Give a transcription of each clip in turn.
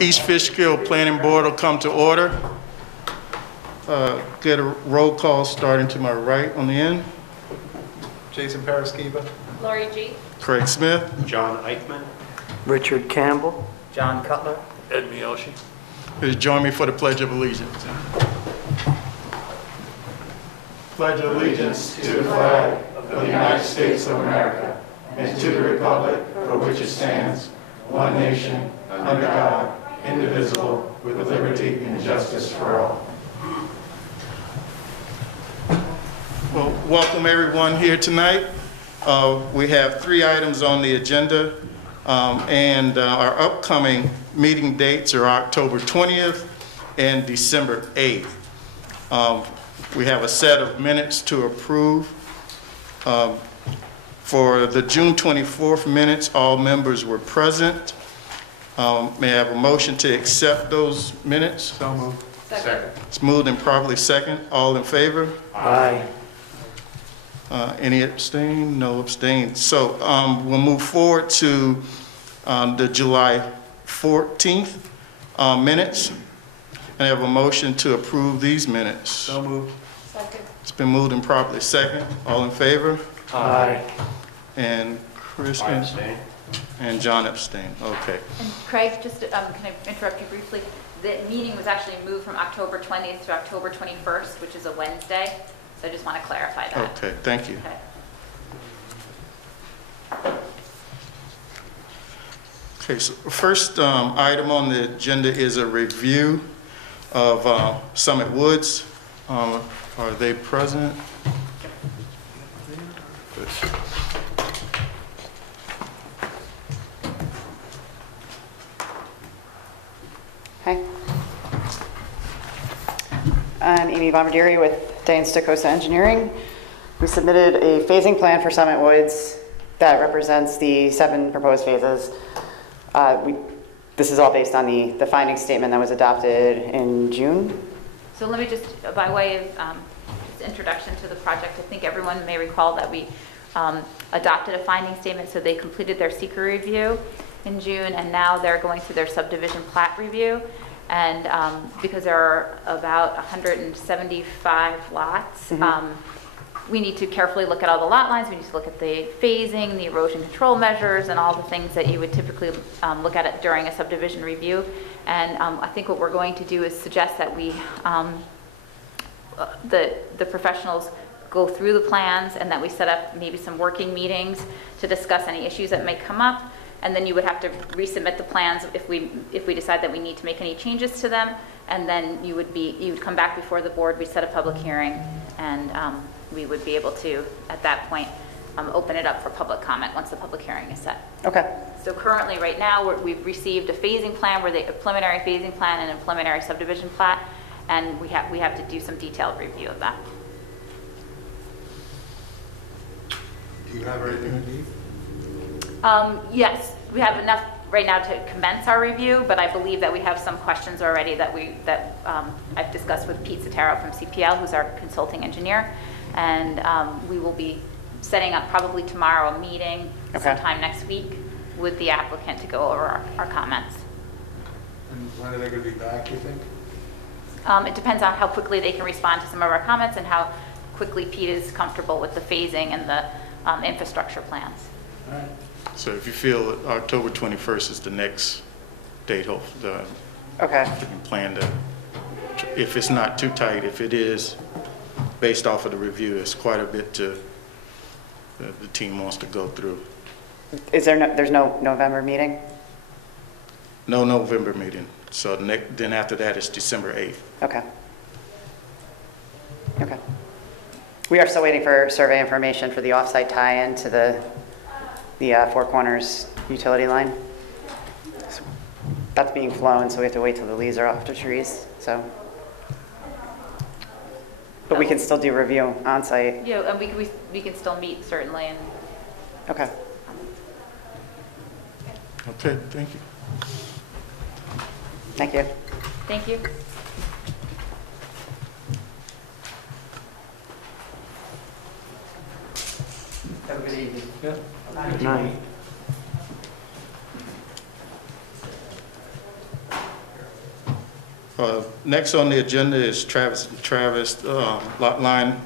East Fishkill Planning Board will come to order. Get a roll call starting to my right on the end. Jason Paraskiva. Lori G. Craig Smith. John Eichman. Richard Campbell. John Cutler. Ed Miyoshi. Please join me for the Pledge of Allegiance. Pledge allegiance to the flag of the United States of America and to the republic for which it stands, one nation, under God, indivisible, with liberty and justice for all. Well, welcome everyone here tonight. We have 3 items on the agenda, and our upcoming meeting dates are October 20th and December 8th. We have a set of minutes to approve. For the June 24th minutes, all members were present. May I have a motion to accept those minutes? So moved. Second. It's moved and properly second. All in favor? Aye. Any abstain? No abstain. So we'll move forward to the July 14th minutes. And I have a motion to approve these minutes. So moved. Second. It's been moved and properly second. All in favor? Aye. And Chris I abstain. and John abstain. Okay. And Craig, just can I interrupt you briefly? The meeting was actually moved from October 20th to October 21st, which is a Wednesday. So I just want to clarify that. Okay, thank you. Okay. Okay, so first item on the agenda is a review of Summit Woods. Are they present? Hi. I'm Amy Bombardieri with Diane Stokosa Engineering. We submitted a phasing plan for Summit Woods that represents the 7 proposed phases. This is all based on the finding statement that was adopted in June. So let me just, by way of just introduction to the project, I think everyone may recall that we adopted a finding statement, so they completed their seeker review in June, and now they're going through their subdivision plat review. And because there are about 175 lots, we need to carefully look at all the lot lines. We need to look at the phasing, the erosion control measures, and all the things that you would typically look at it during a subdivision review. And I think what we're going to do is suggest that we, the professionals go through the plans, and that we set up maybe some working meetings to discuss any issues that may come up. And then you would have to resubmit the plans if we decide that we need to make any changes to them. And then you would come back before the board. We set a public hearing, and we would be able to, at that point, open it up for public comment once the public hearing is set. Okay. So currently, right now, we've received a phasing plan, a preliminary phasing plan and a preliminary subdivision plat, and we have to do some detailed review of that. Do you have everything you need? Yes, we have enough right now to commence our review, but I believe that we have some questions already that I've discussed with Pete Sotero from CPL, who's our consulting engineer, and we will be setting up probably tomorrow a meeting sometime next week with the applicant to go over our comments. And when are they going to be back, you think? It depends on how quickly they can respond to some of our comments and how quickly Pete is comfortable with the phasing and the infrastructure plans. All right. So if you feel that October 21st is the next date, Okay. you can plan to, if it's not too tight, if it is, based off of the review, it's quite a bit to, the team wants to go through. There's no November meeting? No November meeting. So then after that, it's December 8th. Okay. Okay. We are still waiting for survey information for the offsite tie-in to the Four Corners utility line. So that's being flown, so we have to wait till the leaves are off the trees. So, but we can still do review on site. Yeah, and we can still meet certainly. And Okay. Okay, thank you. Thank you. thank you. Have a good evening. Yeah. Good night. Next on the agenda is Travis lot line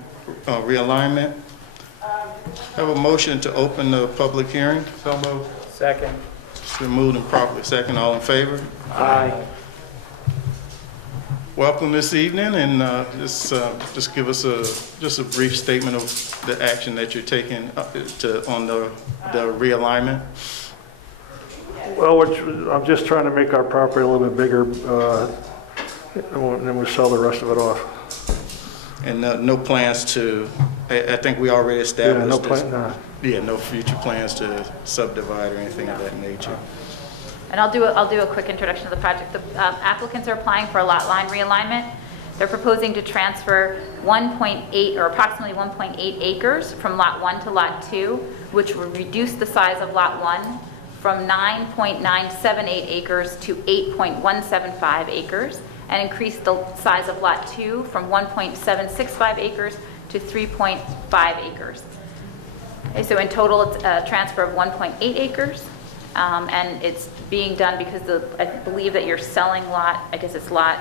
realignment. Have a motion to open the public hearing. So moved. Second. It's been moved and properly second. All in favor? Aye. Welcome this evening, and just give us a brief statement of the action that you're taking on the realignment. Well, I'm just trying to make our property a little bit bigger, and then we'll sell the rest of it off. And no plans to, I think we already established Yeah, no this. plan, no. Yeah, no future plans to subdivide or anything of that nature. And I'll do a quick introduction of the project. The applicants are applying for a lot line realignment. They're proposing to transfer 1.8 or approximately 1.8 acres from Lot 1 to Lot 2, which will reduce the size of Lot 1 from 9.978 acres to 8.175 acres, and increase the size of Lot 2 from 1.765 acres to 3.5 acres. Okay, so in total, it's a transfer of 1.8 acres. And it's being done because I believe that you're selling lot, I guess it's lot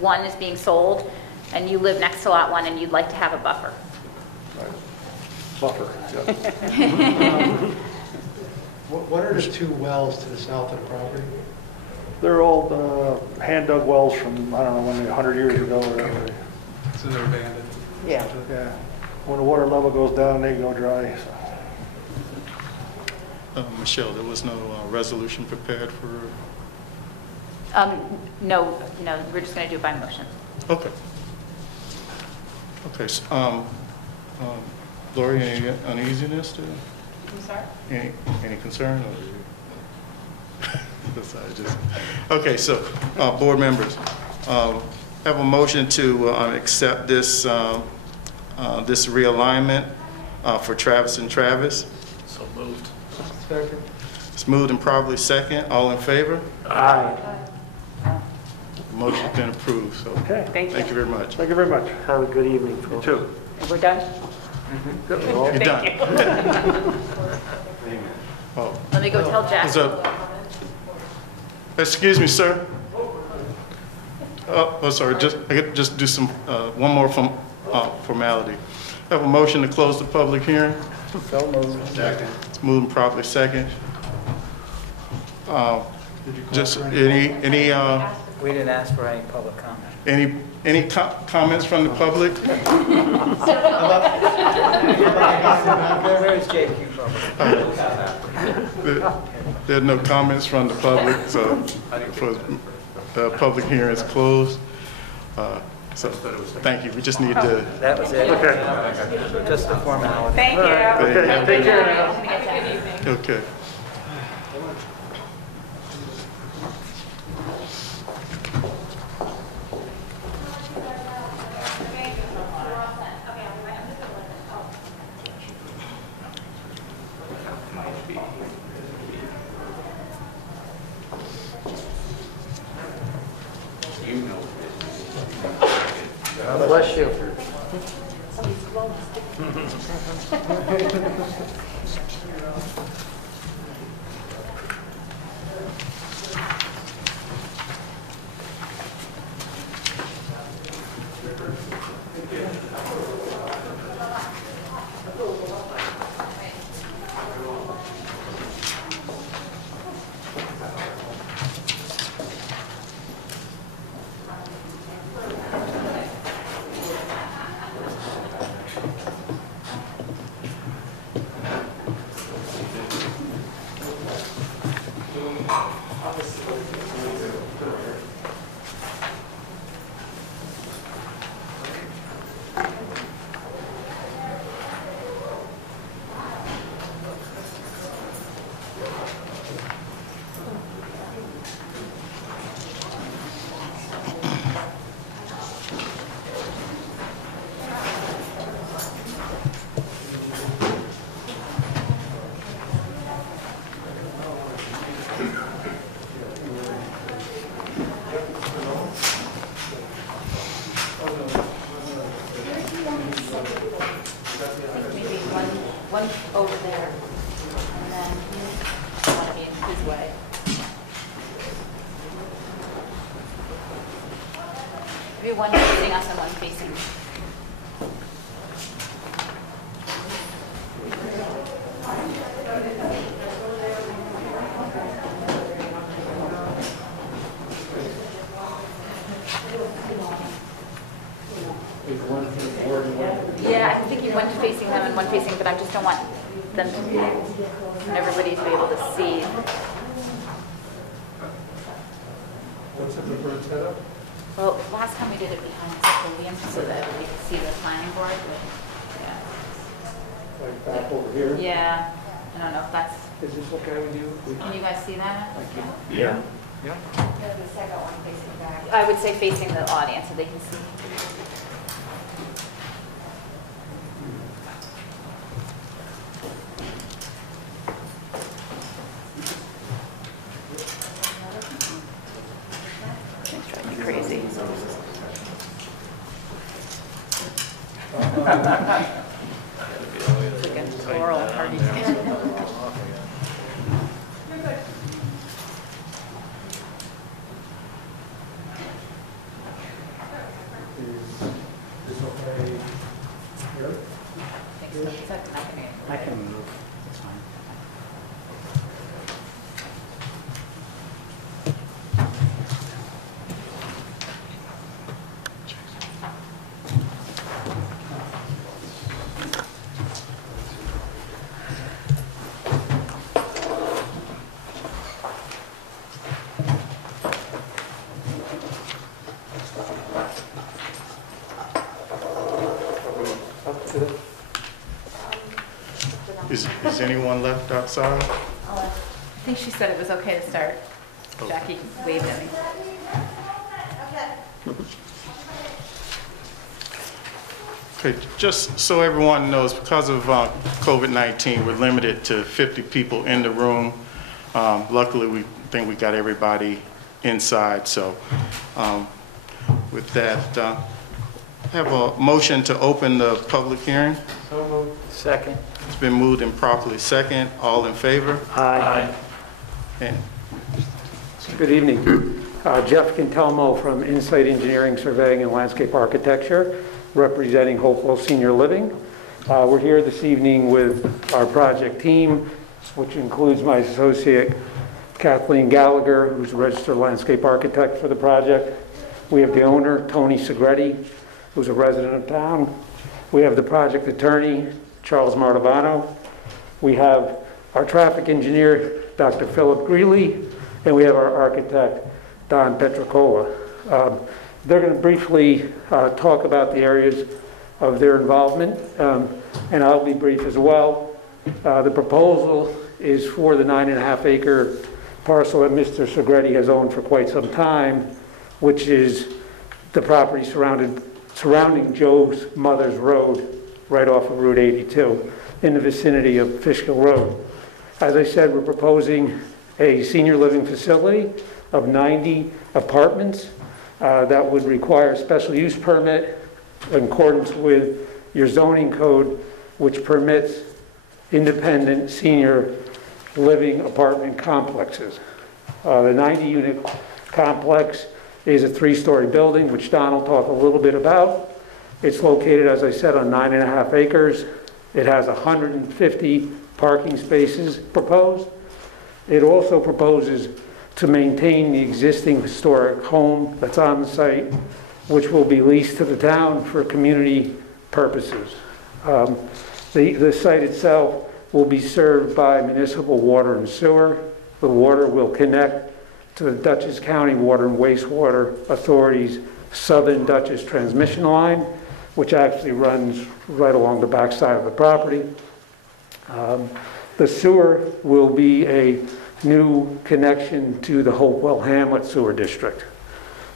1 is being sold, and you live next to lot 1 and you'd like to have a buffer. Buffer. What are the two wells to the south of the property? They're old hand-dug wells from, I don't know, when 100 years ago or whatever. So they're abandoned? Yeah. Yeah. When the water level goes down, they go dry, so. Michelle, there was no resolution prepared for? No, we're just going to do it by motion. Okay. Okay. So, Lori, any uneasiness to? I'm sorry? Any concern? Okay, so board members, have a motion to accept this this realignment for Travis and Travis. So moved. Second. It's moved and probably second. All in favor? Aye. Motion's been approved. So Okay. Thank thank you you. very much. Thank you very much. Have a good evening, You folks. too. We're done? You're done. Oh, Let me go tell Jack. so- excuse me, sir. Oh, sorry. I could just do some one more formality. Have a motion to close the public hearing. So moved. It's moving properly second. Just any We didn't ask for any public comment. any comments from the public? Where is JQ from? There are no comments from the public, so the public hearing is closed. So thank you. We just need to. That was it? Okay. Just a formality. Thank you. Okay, take care now. Okay. God bless you. Maybe one facing us and one facing. Yeah, I'm thinking one facing them and one facing, but I just don't want them to be, and everybody to be able to see. What's the preferred setup? Well, last time we did it behind the podium so that everybody could see the planning board. But, Like back over here? yeah, I don't know if that's, Is this okay with you? can you guys see that? Yeah. I would say facing the audience so they can see. It's driving me crazy. It's like a floral party. I can move. It's fine. Is anyone left outside? I think she said it was okay to start. Jackie waved at me. Okay, just so everyone knows, because of COVID-19, we're limited to 50 people in the room. Luckily, we think we got everybody inside, so with that, have a motion to open the public hearing. So moved. Second. It's been moved and properly second. All in favor? Aye. And Good evening. Jeff Cantelmo from Insight Engineering, Surveying and Landscape Architecture, representing Hopewell Senior Living. We're here this evening with our project team, which includes my associate Kathleen Gallagher, who's a registered landscape architect for the project. We have the owner, Tony Segretti, who's a resident of town. We have the project attorney, Charles Martivano. We have our traffic engineer, Dr. Philip Greeley, and we have our architect, Don Petricola. They're going to briefly talk about the areas of their involvement, and I'll be brief as well. The proposal is for the 9.5-acre parcel that Mr. Segretti has owned for quite some time, which is the property surrounding Joe's Mother's Road, right off of Route 82, in the vicinity of Fishkill Road. As I said, we're proposing a senior living facility of 90 apartments that would require a special use permit in accordance with your zoning code, which permits independent senior living apartment complexes. The 90-unit complex is a 3-story building, which Don will talk a little bit about. It's located, as I said, on 9.5 acres. It has 150 parking spaces proposed. It also proposes to maintain the existing historic home that's on the site, which will be leased to the town for community purposes. The site itself will be served by municipal water and sewer. The water will connect to the Dutchess County Water and Wastewater Authority's Southern Dutchess transmission line, which actually runs right along the backside of the property. The sewer will be a new connection to the Hopewell Hamlet Sewer District.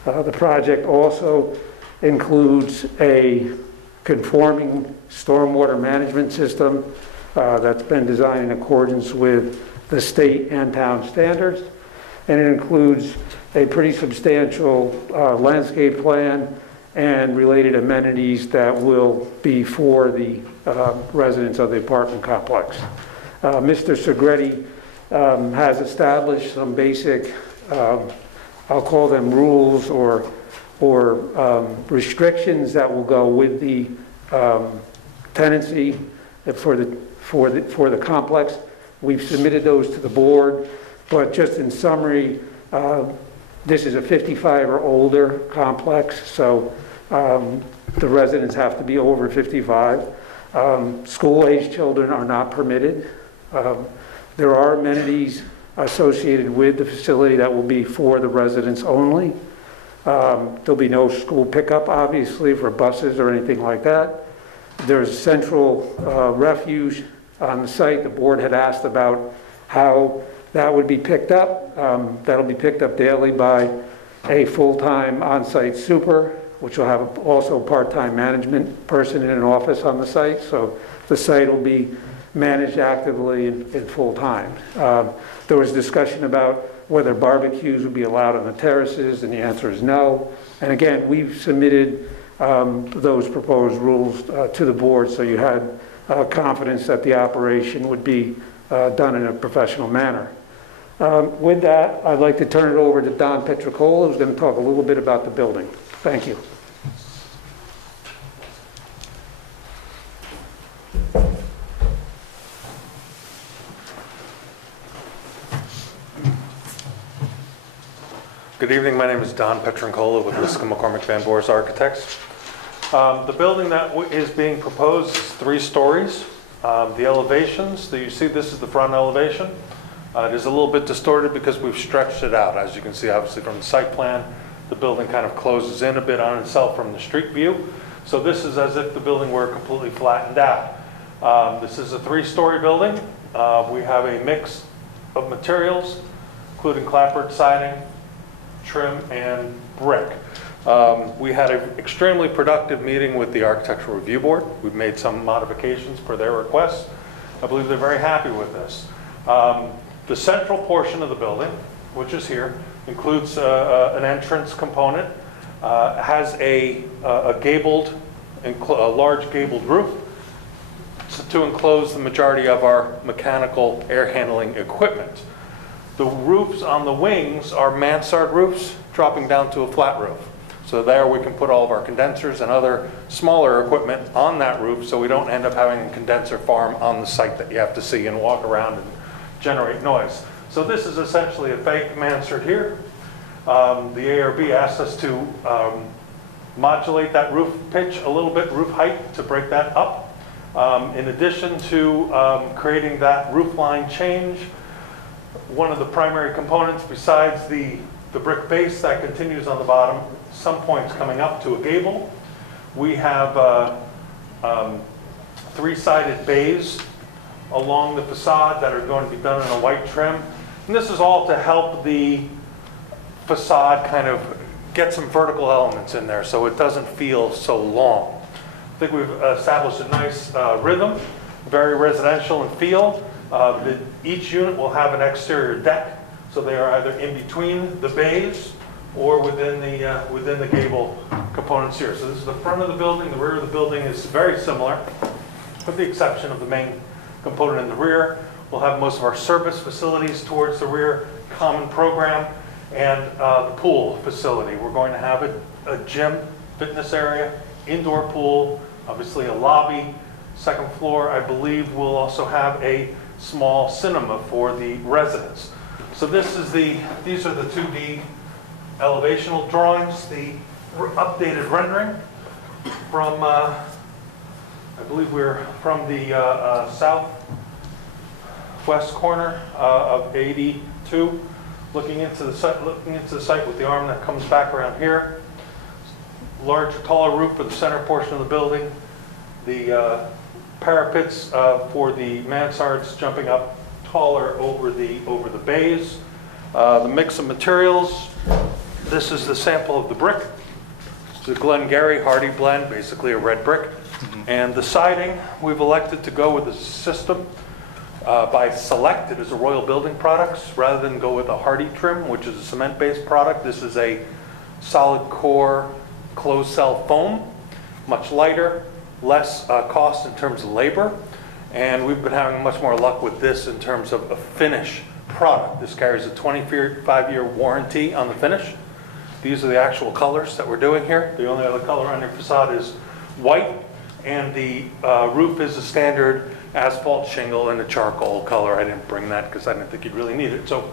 The project also includes a conforming stormwater management system that's been designed in accordance with the state and town standards. And it includes a pretty substantial landscape plan and related amenities that will be for the residents of the apartment complex. Mr. Segretti has established some basic, I'll call them rules or or restrictions that will go with the tenancy for the complex. We've submitted those to the board, but just in summary, this is a 55 or older complex, so the residents have to be over 55. School-age children are not permitted. There are amenities associated with the facility that will be for the residents only. There'll be no school pickup, obviously, for buses or anything like that. There's central refuge on the site. The board had asked about how that would be picked up. That'll be picked up daily by a full-time on-site super, which will have also a part-time management person in an office on the site. So the site will be managed actively in full-time. There was discussion about whether barbecues would be allowed on the terraces, and the answer is no. And again, we've submitted those proposed rules to the board, so you had confidence that the operation would be done in a professional manner. With that, I'd like to turn it over to Don Petricola, who's going to talk a little bit about the building. Thank you. Good evening, my name is Don Petrancola with Liska McCormick Van Boers Architects. The building that is being proposed is 3 stories. The elevations that you see, this is the front elevation. It is a little bit distorted because we've stretched it out. As you can see, obviously from the site plan, the building kind of closes in a bit on itself from the street view. So this is as if the building were completely flattened out. This is a 3-story building. We have a mix of materials, including clapboard siding, trim, and brick. We had an extremely productive meeting with the Architectural Review Board. We've made some modifications per their requests. I believe they're very happy with this. The central portion of the building, which is here, includes an entrance component, has a large gabled roof to enclose the majority of our mechanical air handling equipment. The roofs on the wings are mansard roofs dropping down to a flat roof. So there we can put all of our condensers and other smaller equipment on that roof, so we don't end up having a condenser farm on the site that you have to see and walk around and generate noise. So this is essentially a fake mansard here. The ARB asked us to modulate that roof pitch a little bit, roof height, to break that up. In addition to creating that roof line change, one of the primary components besides the brick base that continues on the bottom, some points coming up to a gable, we have 3-sided bays along the facade that are going to be done in a white trim. And this is all to help the facade kind of get some vertical elements in there so it doesn't feel so long. I think we've established a nice rhythm, very residential in feel. Each unit will have an exterior deck, so they are either in between the bays or within the gable components here. So this is the front of the building. The rear of the building is very similar, with the exception of the main component in the rear. We'll have most of our service facilities towards the rear, common program, and the pool facility. We're going to have a gym, fitness area, indoor pool, obviously a lobby. Second floor, I believe, we'll also have a small cinema for the residents. So these are the 2D elevational drawings, the updated rendering from, I believe we're from the southwest corner of 82, looking into the site with the arm that comes back around here. Larger, taller roof for the center portion of the building. The parapets for the mansards jumping up taller over the bays. The mix of materials. This is the sample of the brick. It's a Glengarry Hardy blend, basically a red brick. And the siding, we've elected to go with a system by Select. It is a Royal Building Products, rather than go with a Hardy trim, which is a cement-based product. This is a solid core closed cell foam, much lighter, less cost in terms of labor, and we've been having much more luck with this in terms of a finish product. This carries a 25-year warranty on the finish, These are the actual colors that we're doing here. The only other color on your facade is white, and the roof is a standard asphalt shingle in a charcoal color. I didn't bring that because I didn't think you'd really need it. So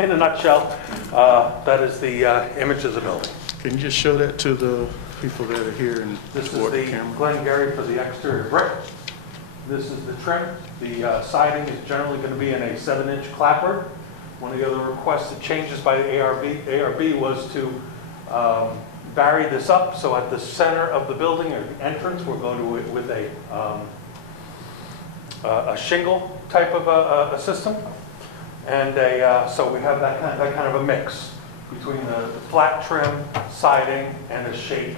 in a nutshell, that is the image of the building. Can you just show that to the people that are here and This is toward the the camera? Glengarry for the exterior brick. This is the trim. The siding is generally going to be in a 7-inch clapboard. One of the other requested changes by the ARB was to vary this up. So at the center of the building or the entrance, we're going to it with a shingle type of a system. And so we have that kind of a mix between the flat trim siding and a shake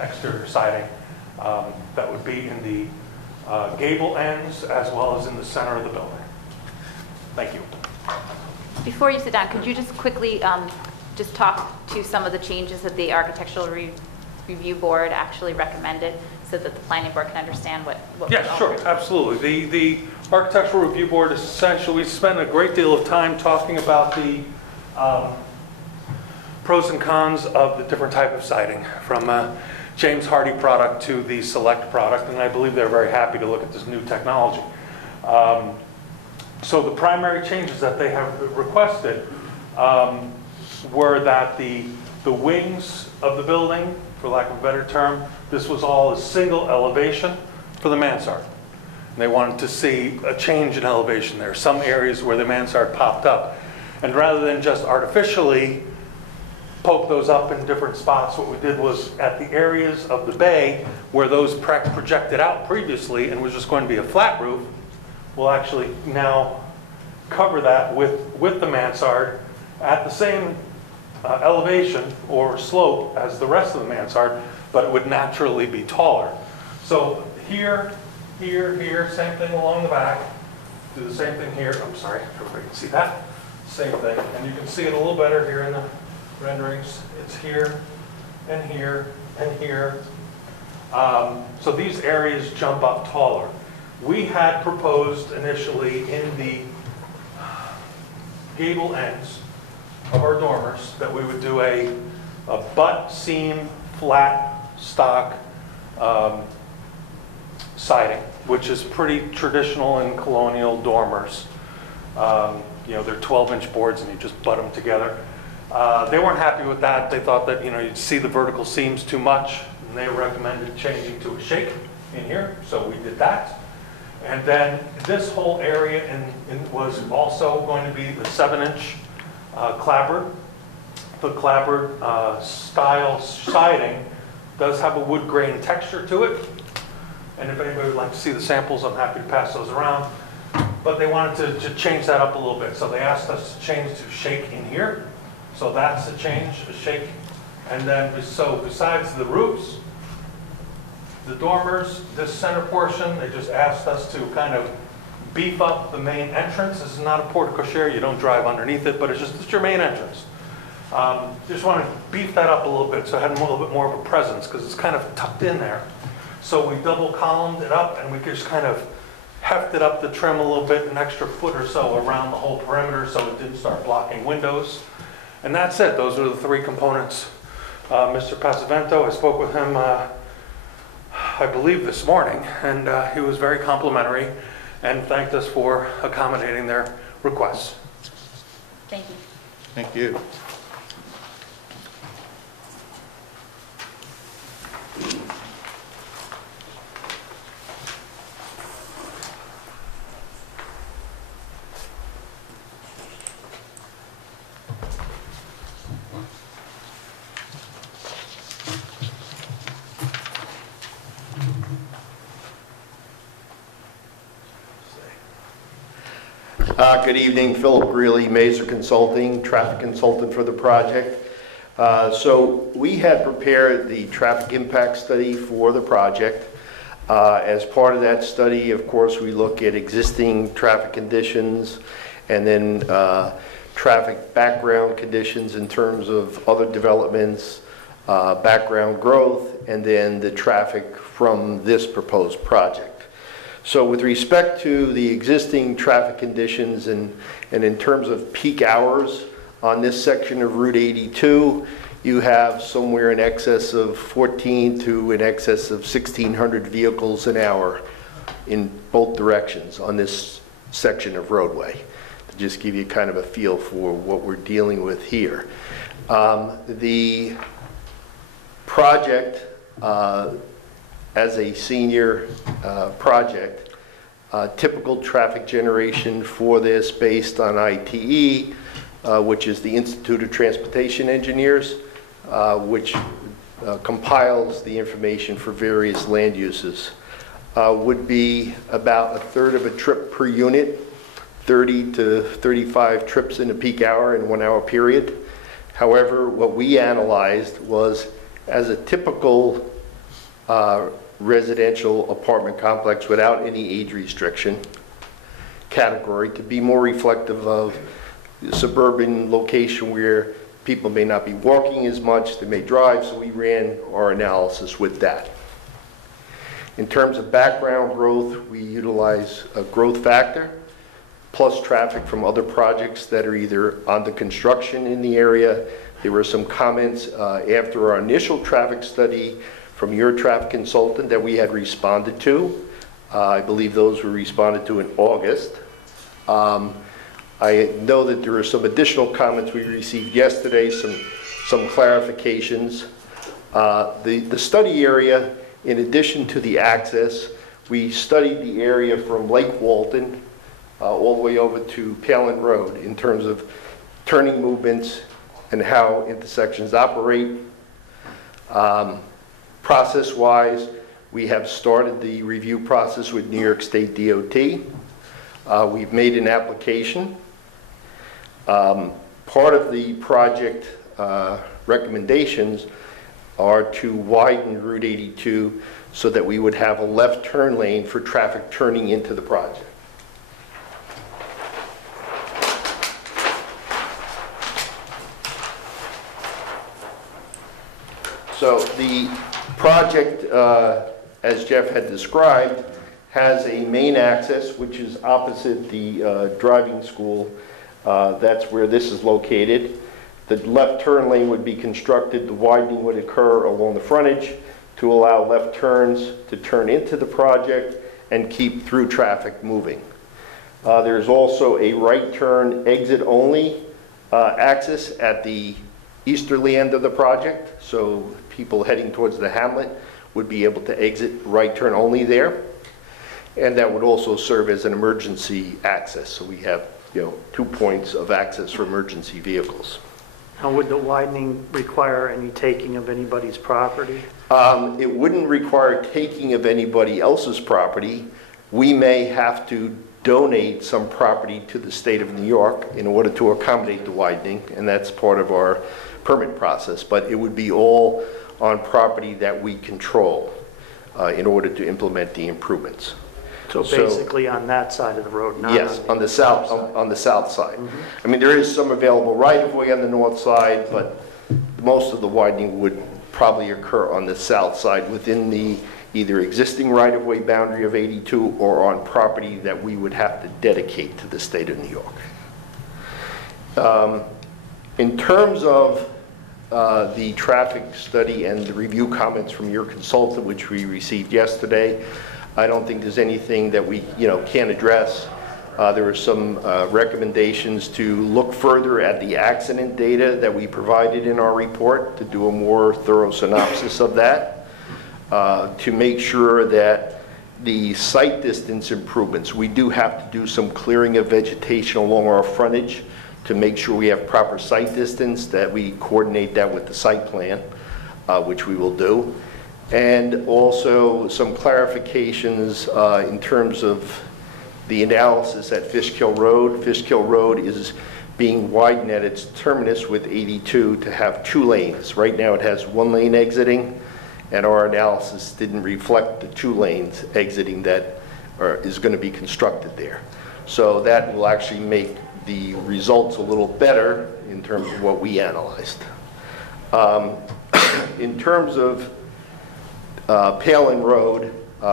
exterior siding that would be in the gable ends as well as in the center of the building. Thank you. Before you sit down, could you just quickly just talk to some of the changes that the Architectural Review Board actually recommended so that the planning board can understand what Yeah, sure, absolutely. The Architectural Review Board is essentially, we spent a great deal of time talking about the pros and cons of the different type of siding, from James Hardy product to the Select product, and I believe they're very happy to look at this new technology. So the primary changes that they have requested were that the wings of the building, for lack of a better term, this was all a single elevation for the mansard. And they wanted to see a change in elevation there. Some areas where the mansard popped up. And rather than just artificially poke those up in different spots, what we did was at the areas of the bay where those projected out previously and was just going to be a flat roof, we'll actually now cover that with the mansard at the same elevation or slope as the rest of the mansard, but it would naturally be taller. So here, same thing along the back. Do the same thing here. I'm sorry, everybody can see that. Same thing. And you can see it a little better here in the renderings. It's here and here and here. So these areas jump up taller. We had proposed initially in the gable ends of our dormers that we would do a butt seam flat stock siding, which is pretty traditional in colonial dormers. You know, they're 12-inch boards and you just butt them together. They weren't happy with that. They thought that, you know, you'd see the vertical seams too much, and they recommended changing to a shake in here, so we did that. And then this whole area was also going to be the 7-inch clapboard. The clapboard style siding does have a wood grain texture to it. And if anybody would like to see the samples, I'm happy to pass those around. But they wanted to change that up a little bit. So they asked us to change to shake in here. So that's a change, a shake. And then, so besides the roofs, the dormers, this center portion, they just asked us to kind of beef up the main entrance. This is not a porte cochere, you don't drive underneath it, but it's your main entrance. Just want to beef that up a little bit so it had a little bit more of a presence because it's kind of tucked in there. So we double columned it up and we just kind of hefted up the trim a little bit, an extra foot or so around the whole perimeter so it didn't start blocking windows. And that's it, those are the three components. Mr. Pasavento, I spoke with him I believe this morning, and he was very complimentary and thanked us for accommodating their requests. Thank you. Thank you. Good evening, Philip Greeley, Mazer Consulting, traffic consultant for the project. So we had prepared the traffic impact study for the project. As part of that study, of course, we look at existing traffic conditions and then traffic background conditions in terms of other developments, background growth, and then the traffic from this proposed project. So with respect to the existing traffic conditions and in terms of peak hours, On this section of Route 82, you have somewhere in excess of 14 to in excess of 1,600 vehicles an hour in both directions on this section of roadway, to just give you kind of a feel for what we're dealing with here. The project, as a senior project, typical traffic generation for this based on ITE, which is the Institute of Transportation Engineers, which compiles the information for various land uses, would be about 1/3 of a trip per unit, 30 to 35 trips in a peak hour in 1 hour period. However, what we analyzed was, as a typical residential apartment complex without any age restriction category, to be more reflective of the suburban location where people may not be walking as much, they may drive, so we ran our analysis with that. In terms of background growth, we utilize a growth factor plus traffic from other projects that are either under construction in the area. There were some comments after our initial traffic study from your traffic consultant that we had responded to. I believe those were responded to in August. I know that there are some additional comments we received yesterday, some clarifications. The study area, in addition to the access, we studied the area from Lake Walton all the way over to Palin Road in terms of turning movements and how intersections operate. Process-wise, we have started the review process with New York State DOT. We've made an application. Part of the project recommendations are to widen Route 82 so that we would have a left turn lane for traffic turning into the project. So the project, as Jeff had described, has a main access which is opposite the driving school. That's where this is located. The left turn lane would be constructed. The widening would occur along the frontage to allow left turns to turn into the project and keep through traffic moving. There's also a right turn exit only access at the easterly end of the project, so people heading towards the hamlet would be able to exit right turn only there. And that would also serve as an emergency access. So we have, 2 points of access for emergency vehicles. Now, would the widening require any taking of anybody's property? It wouldn't require taking of anybody else's property. We may have to donate some property to the state of New York in order to accommodate the widening, and that's part of our permit process. But it would be all on property that we control in order to implement the improvements. So basically on that side of the road, not yes, on the south side. Mm-hmm. I mean, there is some available right-of-way on the north side, but most of the widening would probably occur on the south side within the either existing right-of-way boundary of 82 or on property that we would have to dedicate to the state of New York. In terms of the traffic study and the review comments from your consultant, which we received yesterday, I don't think there's anything that we can't address. There were some recommendations to look further at the accident data that we provided in our report to do a more thorough synopsis of that, to make sure that the sight distance improvements, we do have to do some clearing of vegetation along our frontage to make sure we have proper sight distance, that we coordinate that with the site plan, which we will do. And also some clarifications in terms of the analysis at Fishkill Road. Fishkill Road is being widened at its terminus with 82 to have 2 lanes. Right now it has 1 lane exiting, and our analysis didn't reflect the 2 lanes exiting that is going to be constructed there. So that will actually make the results a little better in terms of what we analyzed. In terms of Palin Road,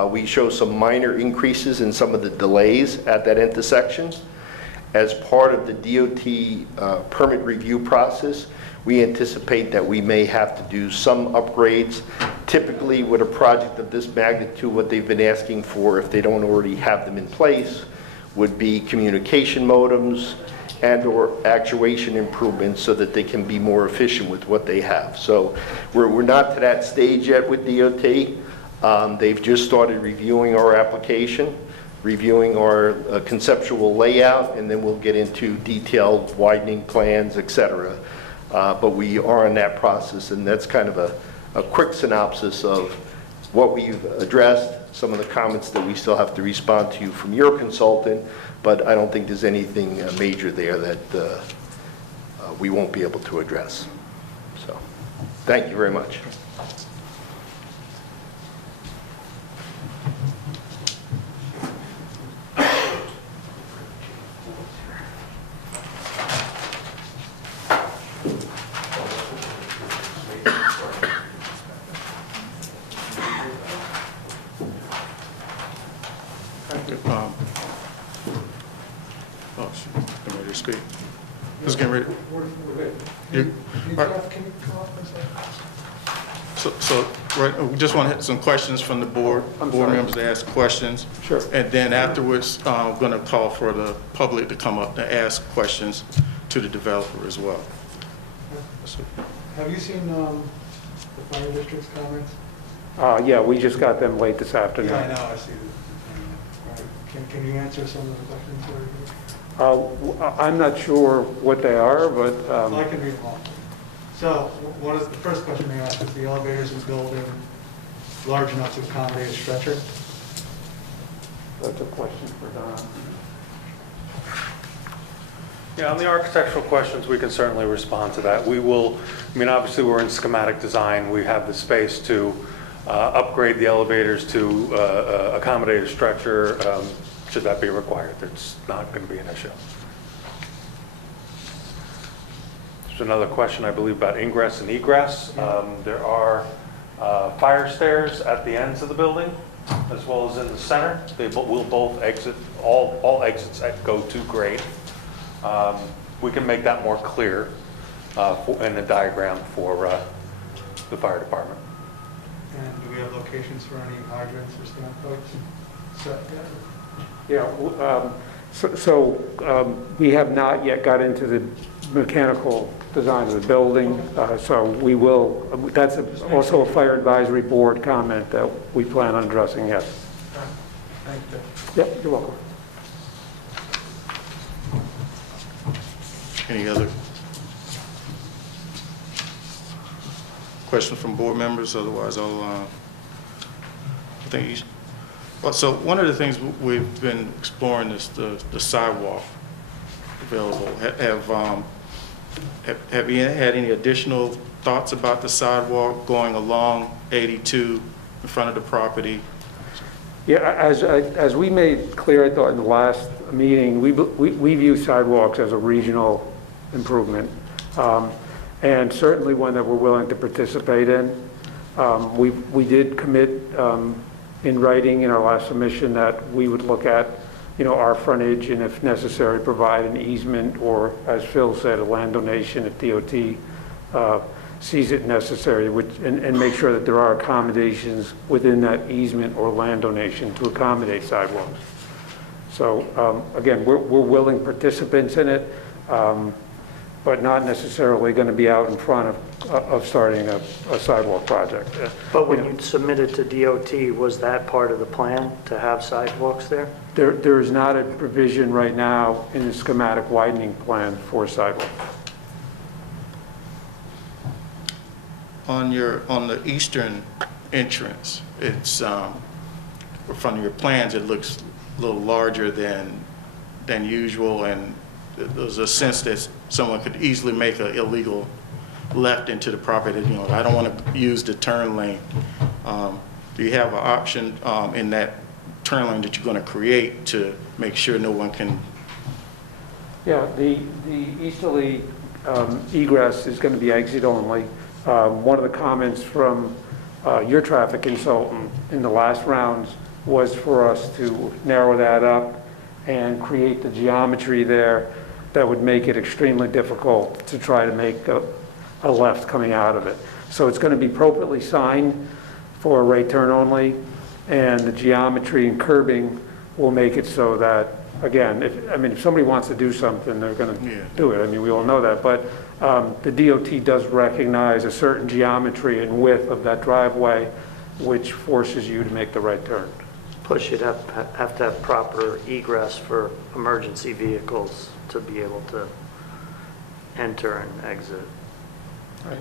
we show some minor increases in some of the delays at that intersection. As part of the DOT permit review process, we anticipate that we may have to do some upgrades. Typically, with a project of this magnitude, what they've been asking for, if they don't already have them in place, would be communication modems and/or actuation improvements so that they can be more efficient with what they have. So we're not to that stage yet with DOT. They've just started reviewing our application, reviewing our conceptual layout, and then we'll get into detailed widening plans, et cetera. But we are in that process, and that's kind of a quick synopsis of what we've addressed, some of the comments that we still have to respond to you from your consultant, but I don't think there's anything major there that we won't be able to address. So, thank you very much. Speak. Who's getting ready? You? So, right, we just want to hit some questions from the board members to ask questions. Sure. And then afterwards, I'm going to call for the public to come up to ask questions to the developer as well. Have you seen the fire district's comments? Yeah, we just got them late this afternoon. Yeah, I know, I see. Can you answer some of the questions? I'm not sure what they are, but... I can read them all. So, the first question they asked is the elevators in the building large enough to accommodate a stretcher? That's a question for Don. Yeah, on the architectural questions, we can certainly respond to that. We will, I mean, obviously we're in schematic design. We have the space to upgrade the elevators to accommodate a stretcher. Should that be required, it's not going to be an issue. There's another question, I believe, about ingress and egress. There are fire stairs at the ends of the building, as well as in the center. They will both exit, all exits go to grade. We can make that more clear in the diagram for the fire department. And do we have locations for any hydrants or stand pipes? Yeah, we have not yet got into the mechanical design of the building, so we will, that's also a fire advisory board comment that we plan on addressing, yes. Thank you. Yep, you're welcome. Any other questions from board members? Otherwise, I think well, so one of the things we've been exploring is the sidewalk available. Have you had any additional thoughts about the sidewalk going along 82 in front of the property? Yeah, as we made clear, I thought, in the last meeting, we view sidewalks as a regional improvement, and certainly one that we're willing to participate in. We did commit in writing in our last submission that we would look at, our frontage and, if necessary, provide an easement or, as Phil said, a land donation if DOT sees it necessary, and make sure that there are accommodations within that easement or land donation to accommodate sidewalks. So again, we're willing participants in it, but not necessarily going to be out in front of starting a sidewalk project. But when you submitted to DOT, was that part of the plan to have sidewalks there? There is not a provision right now in the schematic widening plan for sidewalks. On the eastern entrance, it's from your plans, it looks a little larger than usual, and there's a sense that someone could easily make an illegal left into the property. I don't want to use the turn lane. Do you have an option in that turn lane that you're going to create to make sure no one can? Yeah, the easterly egress is going to be exit only. One of the comments from your traffic consultant in the last rounds was for us to narrow that up and create the geometry there that would make it extremely difficult to try to make a left coming out of it. So it's going to be appropriately signed for a right turn only, and the geometry and curbing will make it so that, again, if somebody wants to do something, they're going to do it. I mean, we all know that, but the DOT does recognize a certain geometry and width of that driveway, which forces you to make the right turn. Plus, you'd have to have proper egress for emergency vehicles to be able to enter and exit. Right.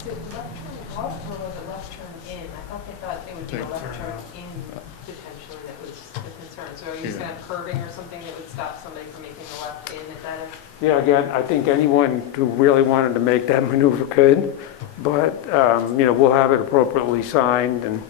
Is it left turn out or was it left turn in? I thought it would be a left turn in potentially that was the concern. So are you just going to have curbing or something that would stop somebody from making a left in? Is that a... Yeah, again, I think anyone who really wanted to make that maneuver could, but, we'll have it appropriately signed, and,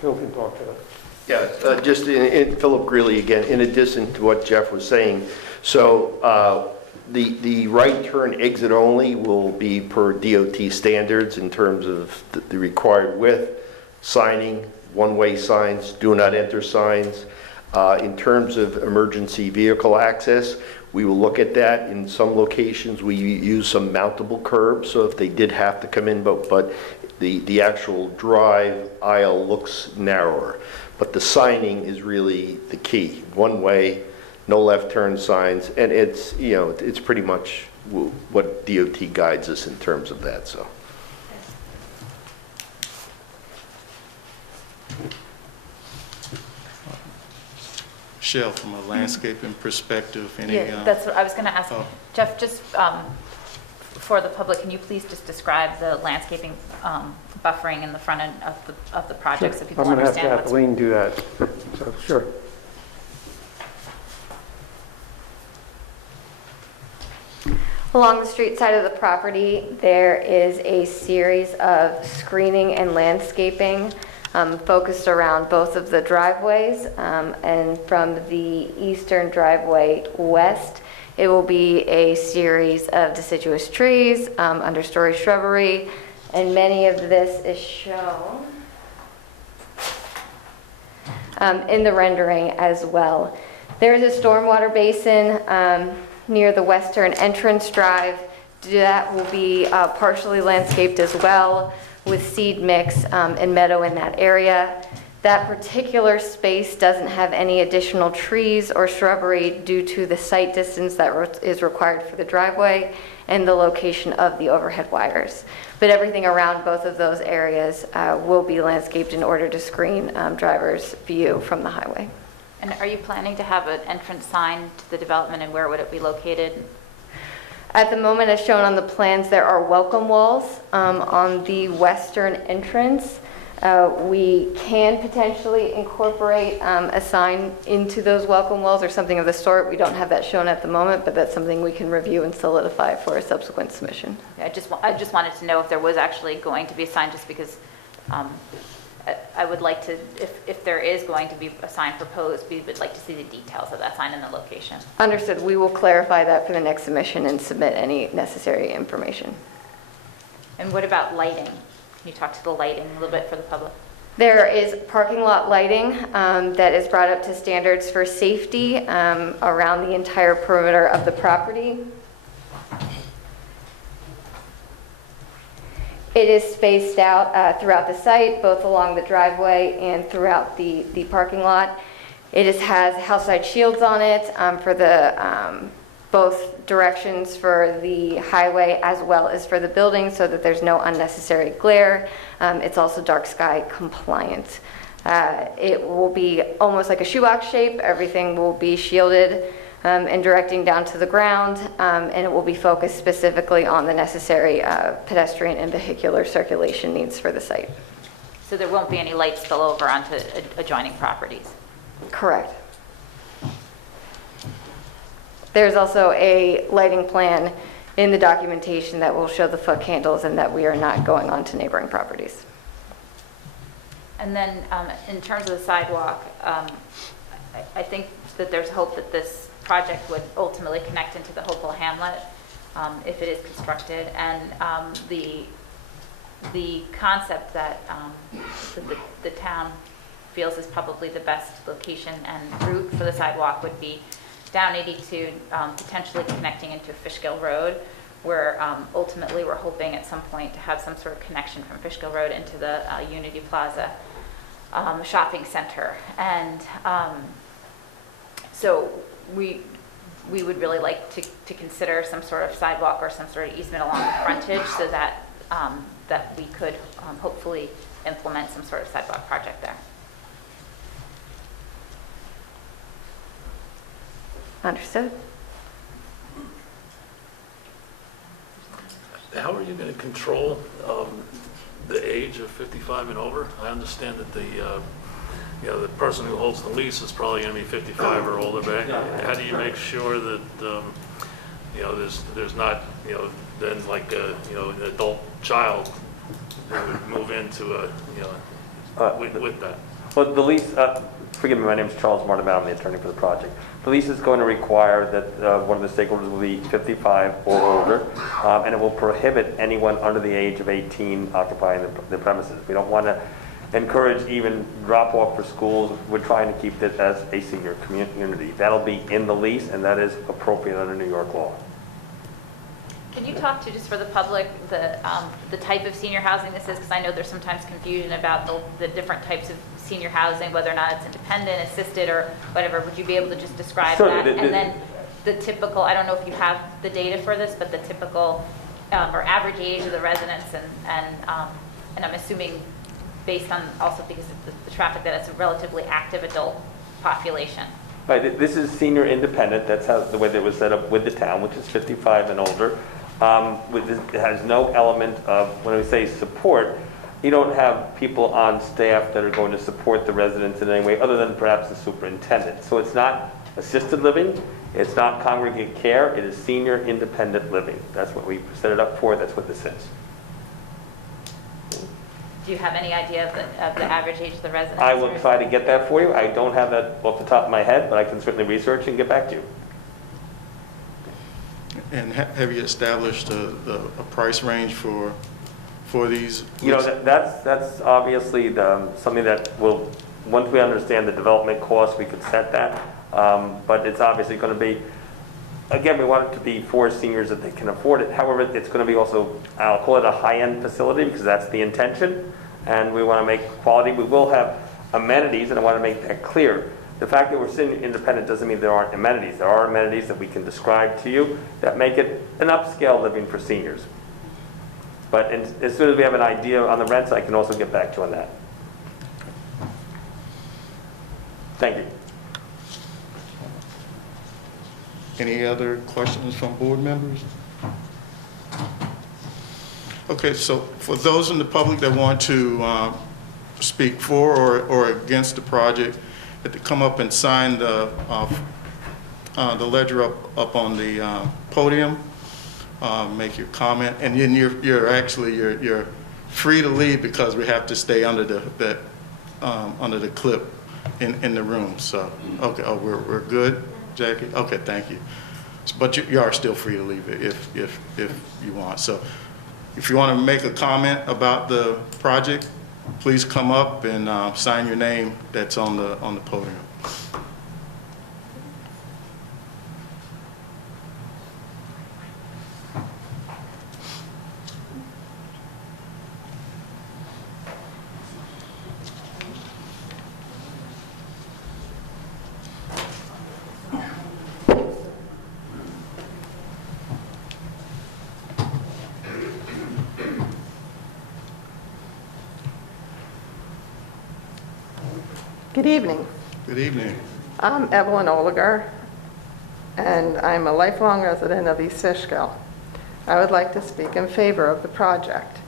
Phil can talk to it. Yeah, just Philip Greeley again, in addition to what Jeff was saying. So the right turn exit only will be per DOT standards in terms of the required width, signing, one-way signs, do not enter signs. In terms of emergency vehicle access, we will look at that. In some locations, we use some mountable curbs, so if they did have to come in, but the actual drive aisle looks narrower. But the signing is really the key. One way, no left turn signs, and it's pretty much what DOT guides us in terms of that. So. Michelle, from a landscaping perspective, any... Yeah, that's what I was going to ask. Jeff, just for the public, can you please just describe the landscaping buffering in the front end of the project so people understand I'm going to have Kathleen do that. So, sure. Along the street side of the property, there is a series of screening and landscaping focused around both of the driveways, and from the eastern driveway west, it will be a series of deciduous trees, understory shrubbery, and many of this is shown in the rendering as well. There is a stormwater basin near the western entrance drive. That will be partially landscaped as well, with seed mix and meadow in that area. That particular space doesn't have any additional trees or shrubbery due to the site distance that is required for the driveway and the location of the overhead wires. But everything around both of those areas will be landscaped in order to screen drivers' view from the highway. And are you planning to have an entrance sign to the development, and where would it be located? At the moment, as shown on the plans, there are welcome walls on the western entrance. We can potentially incorporate a sign into those welcome walls or something of the sort. We don't have that shown at the moment, but that's something we can review and solidify for a subsequent submission. I just wanted to know if there was actually going to be a sign, just because I would like to, if there is going to be a sign proposed, we would like to see the details of that sign and the location. Understood. We will clarify that for the next submission and submit any necessary information. And what about lighting? Can you talk to the lighting a little bit for the public? There is parking lot lighting that is brought up to standards for safety around the entire perimeter of the property. It is spaced out throughout the site, both along the driveway and throughout the parking lot. It has house side shields on it for the both directions for the highway as well as for the building, so that there's no unnecessary glare. It's also dark sky compliant. It will be almost like a shoebox shape. Everything will be shielded and directing down to the ground, and it will be focused specifically on the necessary pedestrian and vehicular circulation needs for the site. So there won't be any light spill over onto adjoining properties? Correct. There's also a lighting plan in the documentation that will show the foot candles and that we are not going on to neighboring properties. And then in terms of the sidewalk, I think that there's hope that this project would ultimately connect into the Hopewell Hamlet if it is constructed, and the concept that the town feels is probably the best location and route for the sidewalk would be down 82, potentially connecting into Fishkill Road, where ultimately we're hoping at some point to have some sort of connection from Fishkill Road into the Unity Plaza shopping center. And so we would really like to consider some sort of sidewalk or some sort of easement along the frontage so that that we could hopefully implement some sort of sidewalk project there. Understood. How are you going to control the age of 55 and over? I understand that the person who holds the lease is probably going to be 55 or older, but how do you make sure that there's not then like an adult child who would move into with that? Well, the lease, forgive me, my name is Charles Martin, I'm the attorney for the project. The lease is going to require that one of the stakeholders will be 55 or older, and it will prohibit anyone under the age of 18 occupying the premises. We don't want to encourage even drop-off for schools. We're trying to keep this as a senior community. That'll be in the lease, and that is appropriate under New York law. Can you talk to, just for the public, the type of senior housing this is? Because I know there's sometimes confusion about the different types of senior housing, whether or not it's independent, assisted, or whatever. Would you be able to just describe that? And then the typical, I don't know if you have the data for this, but the typical or average age of the residents, and I'm assuming based on also because of the traffic that it's a relatively active adult population. Right, this is senior independent. That's how the way that it was set up with the town, which is 55 and older. It has no element of, when we say support, you don't have people on staff that are going to support the residents in any way other than perhaps the superintendent. So it's not assisted living, it's not congregate care, it is senior independent living. That's what we set it up for, that's what this is. Do you have any idea of the average age of the residents? I will try to get that for you. I don't have that off the top of my head, but I can certainly research and get back to you. And have you established a price range for these? You know, that's obviously something that will, once we understand the development costs, we could set that. But it's obviously going to be, again, we want it to be for seniors that they can afford it. However, it's going to be also, I'll call it a high-end facility because that's the intention. And we want to make quality. We will have amenities, and I want to make that clear. The fact that we're senior independent doesn't mean there aren't amenities. There are amenities that we can describe to you that make it an upscale living for seniors. But as soon as we have an idea on the rents, I can also get back to you on that. Thank you. Any other questions from board members? Okay, so for those in the public that want to speak for or against the project, that to come up and sign the ledger up on the podium, make your comment, and then you're free to leave because we have to stay under the clip in the room. So okay, we're good, Jackie. Okay, thank you. But you are still free to leave if you want. So if you want to make a comment about the project, please come up and sign your name that's on the podium. Good evening. Good evening. I'm Evelyn Oliger, and I'm a lifelong resident of East Fishkill. I would like to speak in favor of the project.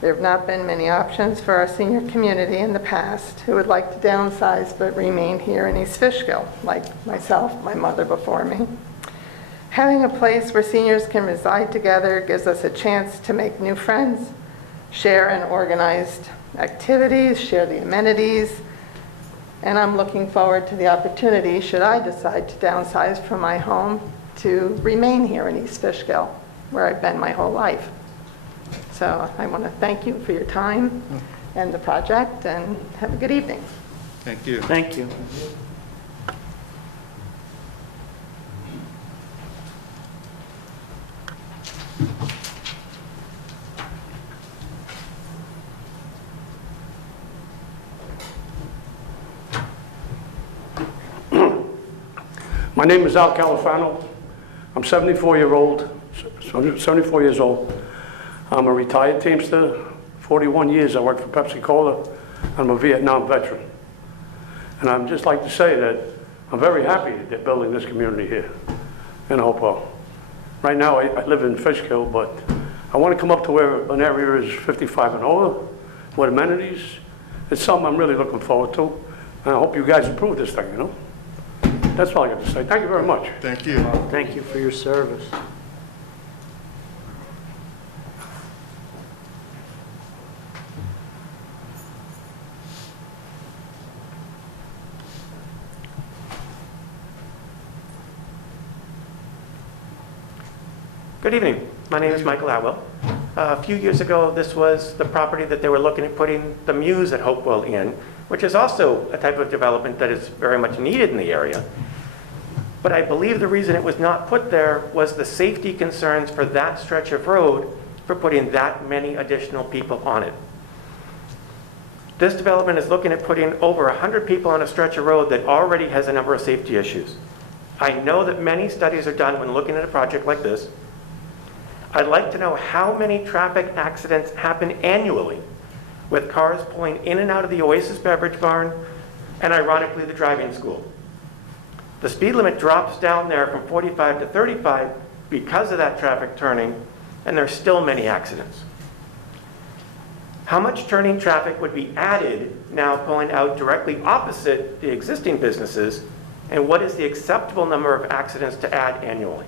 There have not been many options for our senior community in the past who would like to downsize but remain here in East Fishkill, like myself, my mother before me. Having a place where seniors can reside together gives us a chance to make new friends, share in organized activities, share the amenities, and I'm looking forward to the opportunity, should I decide to downsize from my home, to remain here in East Fishkill, where I've been my whole life. So I want to thank you for your time and the project, and have a good evening. Thank you. Thank you. My name is Al Califano. I'm 74 years old. I'm a retired Teamster, 41 years I worked for Pepsi Cola. I'm a Vietnam veteran. And I'd just like to say that I'm very happy that they're building this community here in Hopewell. Right now I live in Fishkill, but I want to come up to where an area is 55 and over with amenities. It's something I'm really looking forward to. And I hope you guys approve this thing, you know? That's all I got to say. Thank you very much. Thank you. Thank you for your service. Good evening. My name is Michael Atwell. A few years ago, this was the property that they were looking at putting the Muse at Hopewell in, which is also a type of development that is very much needed in the area. But I believe the reason it was not put there was the safety concerns for that stretch of road for putting that many additional people on it. This development is looking at putting over 100 people on a stretch of road that already has a number of safety issues. I know that many studies are done when looking at a project like this. I'd like to know how many traffic accidents happen annually with cars pulling in and out of the Oasis Beverage Barn and, ironically, the driving school. The speed limit drops down there from 45 to 35 because of that traffic turning, and there's still many accidents. How much turning traffic would be added now pulling out directly opposite the existing businesses, and what is the acceptable number of accidents to add annually?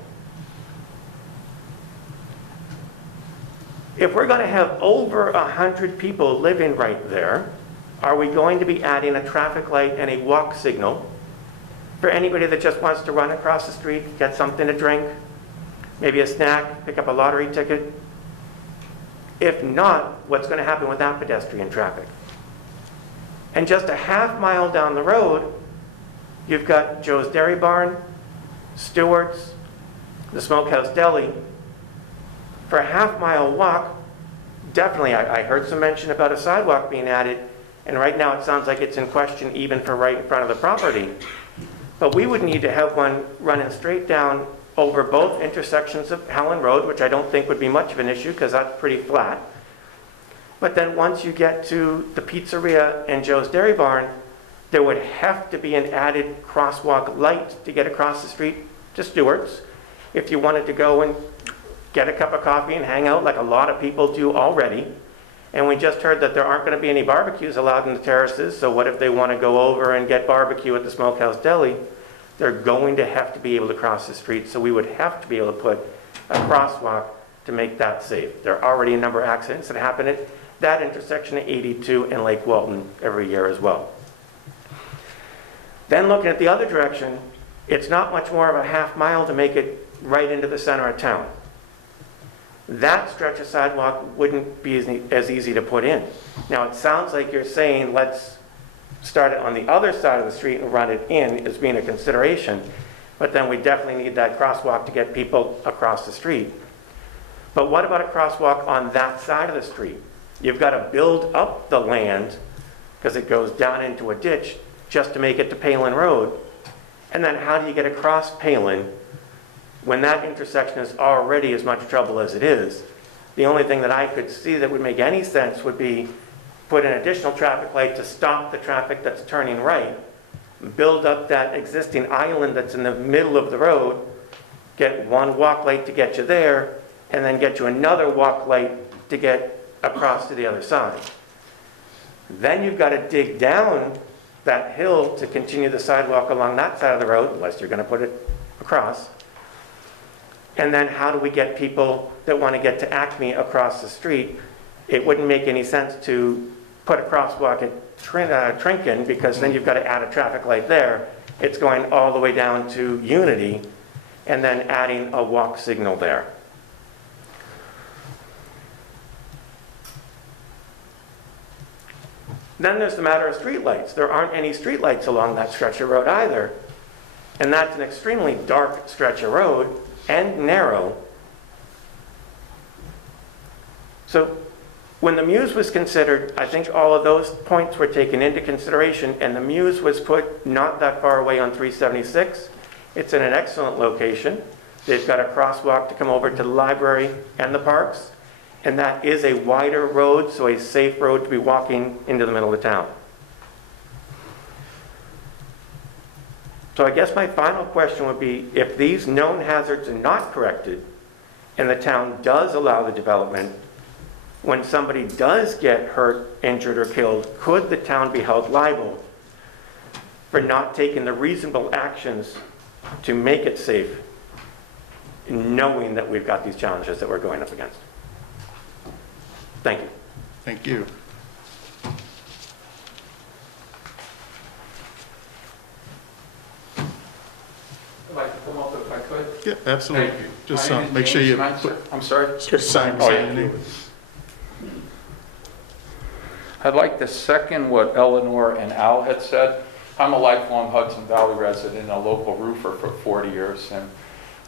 If we're going to have over 100 people living right there, are we going to be adding a traffic light and a walk signal for anybody that just wants to run across the street, get something to drink, maybe a snack, pick up a lottery ticket? If not, what's going to happen with that pedestrian traffic? And just a half mile down the road, you've got Joe's Dairy Barn, Stewart's, the Smokehouse Deli. For a half-mile walk, definitely, I heard some mention about a sidewalk being added, and right now it sounds like it's in question even for right in front of the property. But we would need to have one running straight down over both intersections of Helen Road, which I don't think would be much of an issue because that's pretty flat. But then once you get to the pizzeria and Joe's Dairy Barn, there would have to be an added crosswalk light to get across the street to Stewart's. If you wanted to go and get a cup of coffee and hang out like a lot of people do already. And we just heard that there aren't going to be any barbecues allowed in the terraces, so what if they want to go over and get barbecue at the Smokehouse Deli? They're going to have to be able to cross the street, so we would have to be able to put a crosswalk to make that safe. There are already a number of accidents that happen at that intersection at 82 and Lake Walton every year as well. Then looking at the other direction, it's not much more of a half mile to make it right into the center of town. That stretch of sidewalk wouldn't be as easy to put in. Now it sounds like you're saying let's start it on the other side of the street and run it in as being a consideration, but then we definitely need that crosswalk to get people across the street. But what about a crosswalk on that side of the street? You've got to build up the land because it goes down into a ditch just to make it to Palin Road. And then how do you get across Palin when that intersection is already as much trouble as it is? The only thing that I could see that would make any sense would be put an additional traffic light to stop the traffic that's turning right, build up that existing island that's in the middle of the road, get one walk light to get you there, and then get you another walk light to get across to the other side. Then you've got to dig down that hill to continue the sidewalk along that side of the road, unless you're going to put it across. And then how do we get people that want to get to Acme across the street? It wouldn't make any sense to put a crosswalk at Trinken because then you've got to add a traffic light there. It's going all the way down to Unity and then adding a walk signal there. Then there's the matter of streetlights. There aren't any streetlights along that stretch of road either. And that's an extremely dark stretch of road and narrow. So when the Muse was considered, I think all of those points were taken into consideration, and the Muse was put not that far away on 376. It's in an excellent location. They've got a crosswalk to come over to the library and the parks, and that is a wider road, so a safe road to be walking into the middle of the town. So I guess my final question would be, if these known hazards are not corrected, and the town does allow the development, when somebody does get hurt, injured, or killed, could the town be held liable for not taking the reasonable actions to make it safe, knowing that we've got these challenges that we're going up against? Thank you. Thank you. I'd like to come up if I could. Yeah, absolutely. Thank you. Just My name is make sure James you Menser. I'm sorry? Just sign Oh, your yeah. name. I'd like to second what Eleanor and Al had said. I'm a lifelong Hudson Valley resident, a local roofer for 40 years, and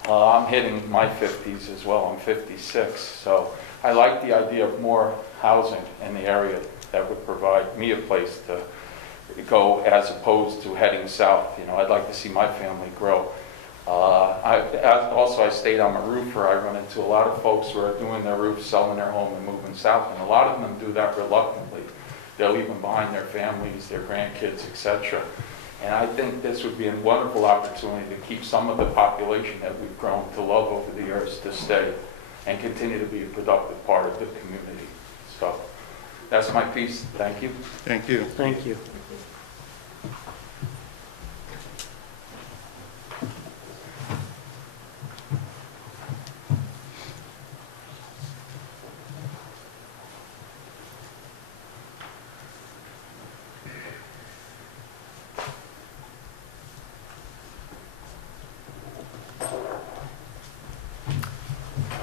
I'm hitting my 50s as well. I'm 56, so I like the idea of more housing in the area that would provide me a place to go as opposed to heading south. You know, I'd like to see my family grow. I stayed, I'm a roofer. I run into a lot of folks who are doing their roof, selling their home and moving south, and a lot of them do that reluctantly. They'll leave behind their families, their grandkids, etc. And I think this would be a wonderful opportunity to keep some of the population that we've grown to love over the years to stay and continue to be a productive part of the community. So that's my piece. Thank you. Thank you. Thank you.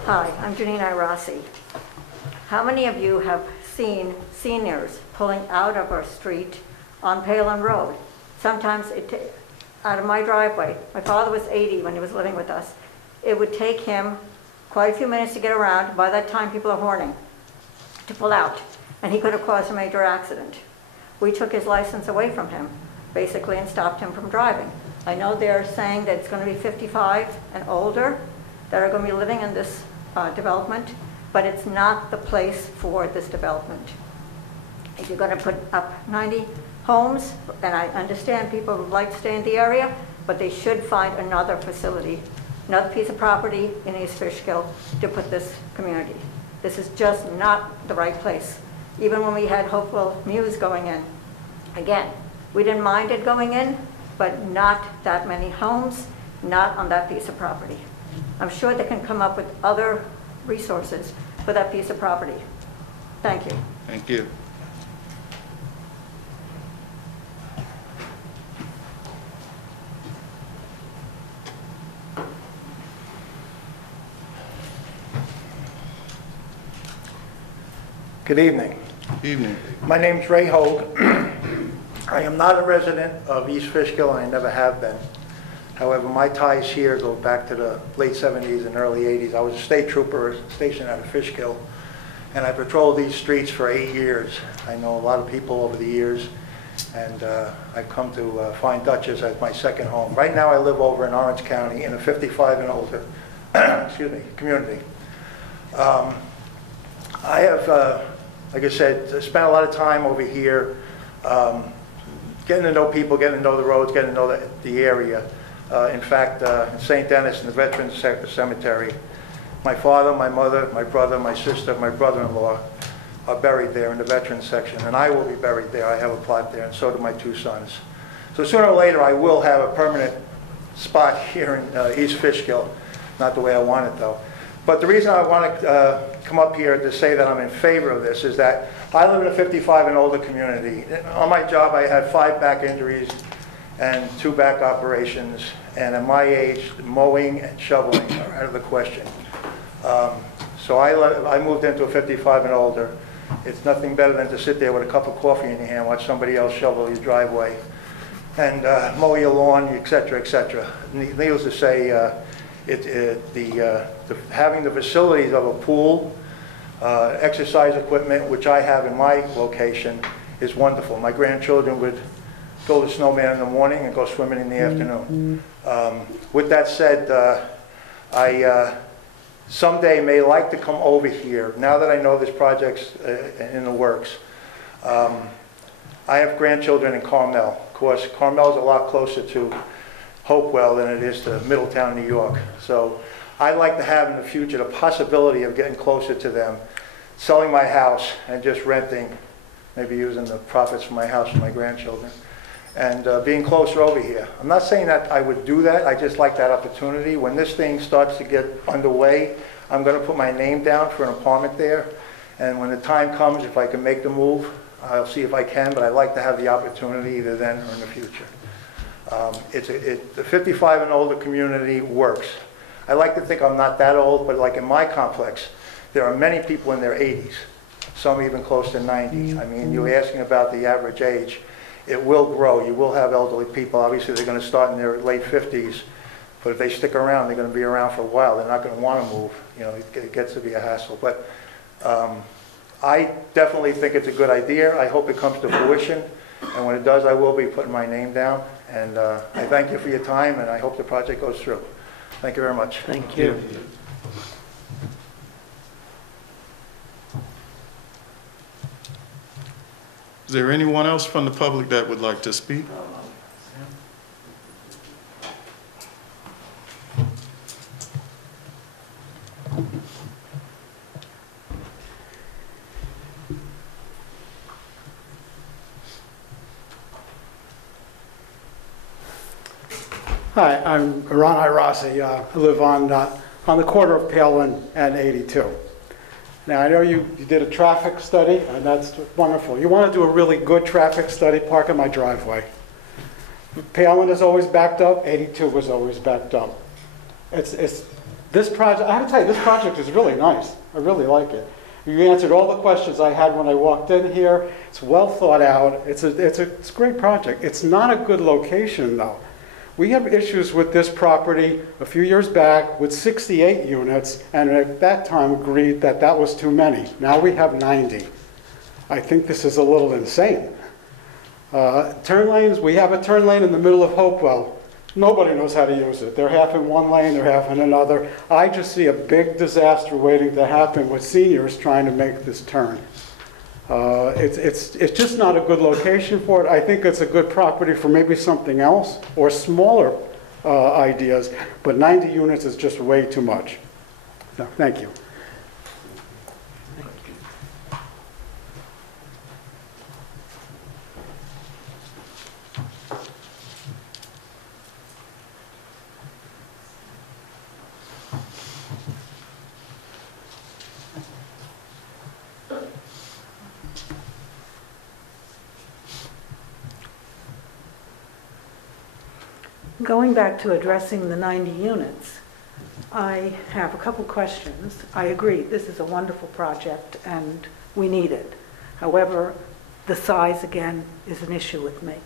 Hi, I'm Janine Rossi. How many of you have seen seniors pulling out of our street on Palin Road? Sometimes out of my driveway. My father was 80 when he was living with us. It would take him quite a few minutes to get around. By that time, people are horning to pull out, and he could have caused a major accident. We took his license away from him, basically, and stopped him from driving. I know they're saying that it's going to be 55 and older that are going to be living in this development, but it's not the place for this development. If you're going to put up 90 homes, and I understand people would like to stay in the area, but they should find another facility, another piece of property in East Fishkill to put this community. This is just not the right place. Even when we had Hopewell Muse going in, again, we didn't mind it going in, but not that many homes, not on that piece of property. I'm sure they can come up with other resources for that piece of property. Thank you. Thank you. Good evening. Evening. My name's Ray Hogue. I am not a resident of East Fishkill, and I never have been. However, my ties here go back to the late 70s and early 80s. I was a state trooper stationed out of Fishkill, and I patrolled these streets for 8 years. I know a lot of people over the years, and I've come to find Dutchess as my second home. Right now I live over in Orange County in a 55 and older community. I have, like I said, spent a lot of time over here getting to know people, getting to know the roads, getting to know the area. In fact, in St. Denis, in the Veterans Cemetery, my father, my mother, my brother, my sister, my brother-in-law are buried there in the Veterans section, and I will be buried there. I have a plot there, and so do my two sons. So sooner or later, I will have a permanent spot here in East Fishkill. Not the way I want it, though. But the reason I want to come up here to say that I'm in favor of this is that I live in a 55 and older community. On my job, I had 5 back injuries and 2 back operations, and at my age, mowing and shoveling are out of the question. So I moved into a 55 and older, It's nothing better than to sit there with a cup of coffee in your hand, watch somebody else shovel your driveway and mow your lawn, et cetera, et cetera. Needless to say, having the facilities of a pool, exercise equipment, which I have in my location, is wonderful. My grandchildren would build a snowman in the morning and go swimming in the afternoon. With that said, I someday may like to come over here, now that I know this project's in the works. I have grandchildren in Carmel. Of course, Carmel's a lot closer to Hopewell than it is to Middletown, New York. So I'd like to have in the future the possibility of getting closer to them, selling my house and just renting, maybe using the profits from my house for my grandchildren, and being closer over here. I'm not saying that I would do that, I just like that opportunity. When this thing starts to get underway, I'm going to put my name down for an apartment there, and when the time comes, if I can make the move, I'll see if I can, but I'd like to have the opportunity either then or in the future. The 55 and older community works. I like to think I'm not that old, but like in my complex, there are many people in their 80s, some even close to 90. I mean, you're asking about the average age. It will grow. You will have elderly people. Obviously, they're going to start in their late 50s, but if they stick around, they're going to be around for a while. They're not going to want to move. You know, it gets to be a hassle. But I definitely think it's a good idea. I hope it comes to fruition, and when it does, I will be putting my name down. And I thank you for your time, and I hope the project goes through. Thank you very much. Thank you. Is there anyone else from the public that would like to speak? Hi, I'm Ron Rossi. I live on the corner of Palin and 82. Now, I know you did a traffic study, and that's wonderful. You want to do a really good traffic study, park in my driveway. Palin is always backed up, 82 was always backed up. This project, I have to tell you, this project is really nice. I really like it. You answered all the questions I had when I walked in here. It's well thought out. It's a great project. It's not a good location, though. We have issues with this property a few years back with 68 units, and at that time agreed that that was too many. Now we have 90. I think this is a little insane. Turn lanes, we have a turn lane in the middle of Hopewell. Nobody knows how to use it. They're half in one lane, they're half in another. I just see a big disaster waiting to happen with seniors trying to make this turn. It's just not a good location for it. I think it's a good property for maybe something else or smaller ideas, but 90 units is just way too much. So, thank you. Going back to addressing the 90 units, I have a couple questions. I agree, this is a wonderful project and we need it. However, the size again is an issue with me.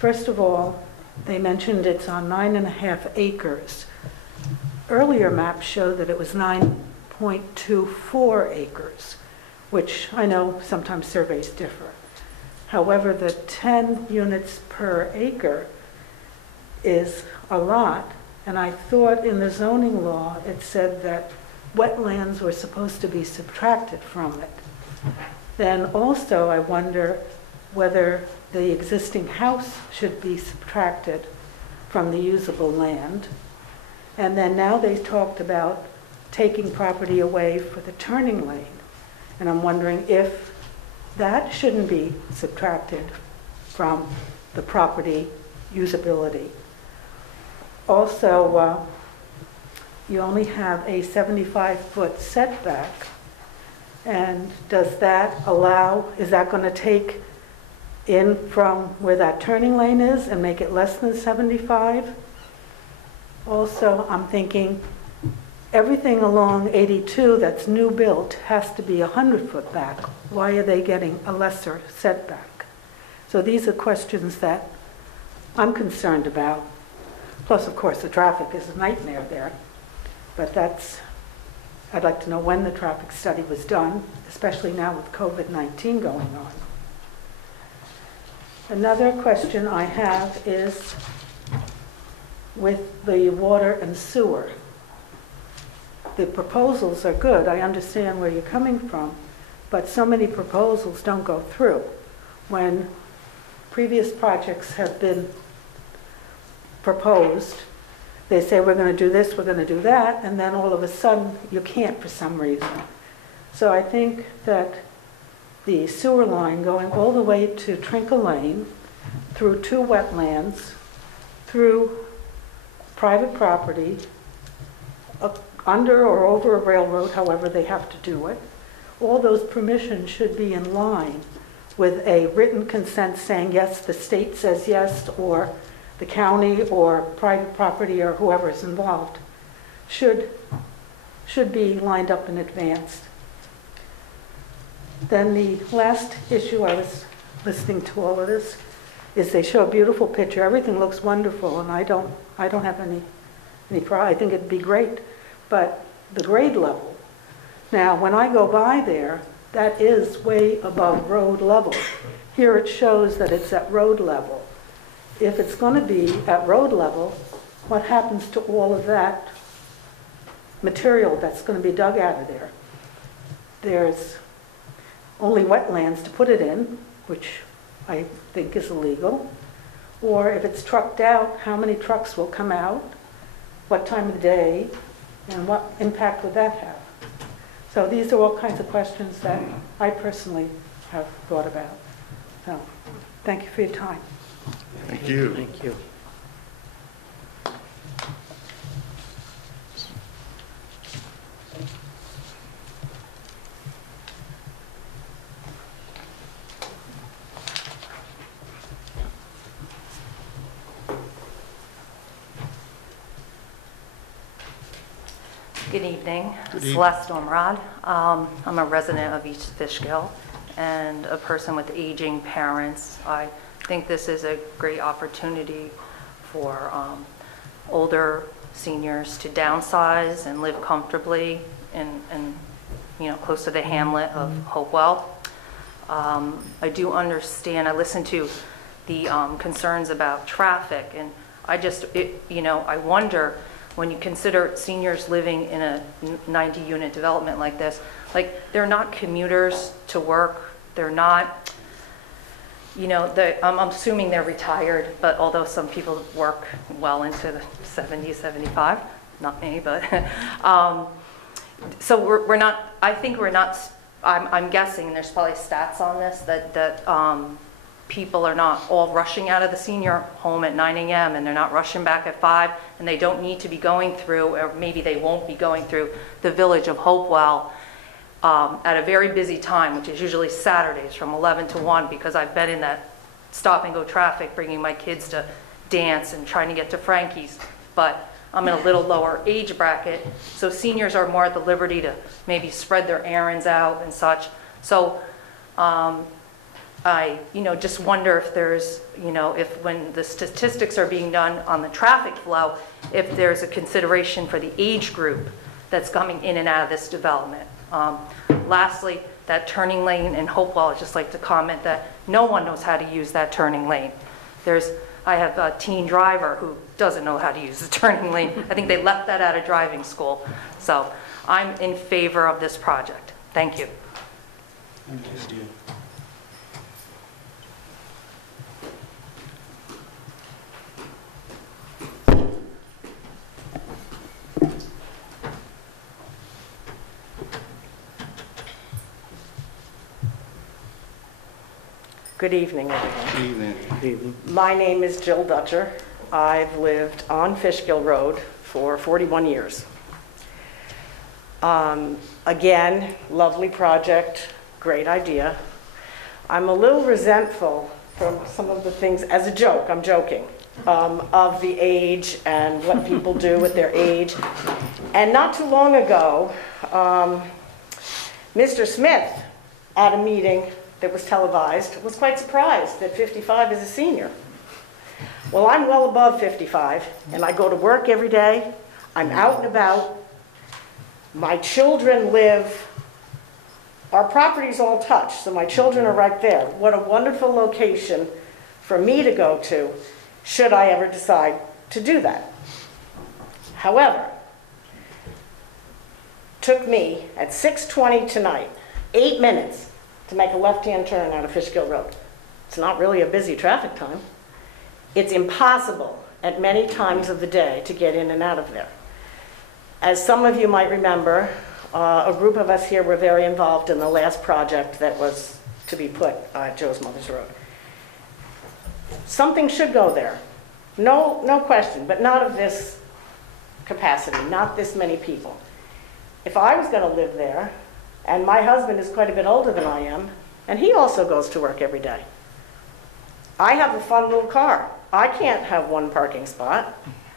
First of all, they mentioned it's on 9.5 acres. Earlier maps show that it was 9.24 acres, which I know sometimes surveys differ. However, the 10 units per acre is a lot, and I thought in the zoning law it said that wetlands were supposed to be subtracted from it. Then also I wonder whether the existing house should be subtracted from the usable land. And then now they talked about taking property away for the turning lane. And I'm wondering if that shouldn't be subtracted from the property usability. Also, you only have a 75-foot setback, and does that allow, is that going to take in from where that turning lane is and make it less than 75? Also, I'm thinking everything along 82 that's new built has to be 100 foot back. Why are they getting a lesser setback? So these are questions that I'm concerned about. Plus, of course, the traffic is a nightmare there. But I'd like to know when the traffic study was done, especially now with COVID-19 going on. Another question I have is with the water and sewer. The proposals are good. I understand where you're coming from, but so many proposals don't go through. When previous projects have been proposed, they say, we're going to do this, we're going to do that, and then all of a sudden, you can't for some reason. So I think that the sewer line going all the way to Trinkle Lane, through 2 wetlands, through private property, under or over a railroad, however they have to do it, all those permissions should be in line with a written consent saying, yes, the state says yes, or the county or private property or whoever is involved should be lined up in advance. Then the last issue, I was listening to all of this, is they show a beautiful picture. Everything looks wonderful, and I don't have any pride. I think it'd be great, but the grade level. Now, when I go by there, that is way above road level. Here it shows that it's at road level. If it's going to be at road level, what happens to all of that material that's going to be dug out of there? There's only wetlands to put it in, which I think is illegal. Or if it's trucked out, how many trucks will come out? What time of the day? And what impact would that have? So these are all kinds of questions that I personally have thought about. So thank you for your time. Thank you. Thank you. Good evening. Good evening. Celeste Ormerod. I'm a resident of East Fishkill and a person with aging parents. I think this is a great opportunity for older seniors to downsize and live comfortably in close to the hamlet of Hopewell. I do understand, I listened to the concerns about traffic, and I wonder, when you consider seniors living in a 90-unit development like this, they're not commuters to work. They're not, I'm assuming they're retired, but although some people work well into the 70, 75, not me, but, so we're not, I think we're not, I'm guessing, and there's probably stats on this, that people are not all rushing out of the senior home at 9 a.m. and they're not rushing back at 5, and they don't need to be going through, or maybe they won't be going through the village of Hopewell at a very busy time, which is usually Saturdays from 11 to 1, because I've been in that stop and go traffic bringing my kids to dance and trying to get to Frankie's, but I'm in a little lower age bracket, so seniors are more at the liberty to maybe spread their errands out and such. So I just wonder if there's, if when the statistics are being done on the traffic flow, if there's a consideration for the age group that's coming in and out of this development. Lastly, that turning lane in Hopewell, I'd just like to comment that no one knows how to use that turning lane. I have a teen driver who doesn't know how to use the turning lane. I think they left that out of driving school. So I'm in favor of this project. Thank you. Thank you. Good evening, everyone. Good evening. Good evening. My name is Jill Dutcher. I've lived on Fishkill Road for 41 years. Again, lovely project, great idea. I'm a little resentful from some of the things, as a joke, I'm joking, of the age and what people do with their age. And not too long ago, Mr. Smith, at a meeting that was televised, was quite surprised that 55 is a senior. Well, I'm well above 55, and I go to work every day. I'm out and about. My children live, our property's all touched, so my children are right there. What a wonderful location for me to go to, should I ever decide to do that. However, took me at 6:20 tonight, 8 minutes to make a left-hand turn out of Fishkill Road. It's not really a busy traffic time. It's impossible at many times of the day to get in and out of there. As some of you might remember, a group of us here were very involved in the last project that was to be put at Joe's Mother's Road. Something should go there, no question, but not of this capacity, not this many people. If I was going to live there, and my husband is quite a bit older than I am, and he also goes to work every day. I have a fun little car. I can't have one parking spot.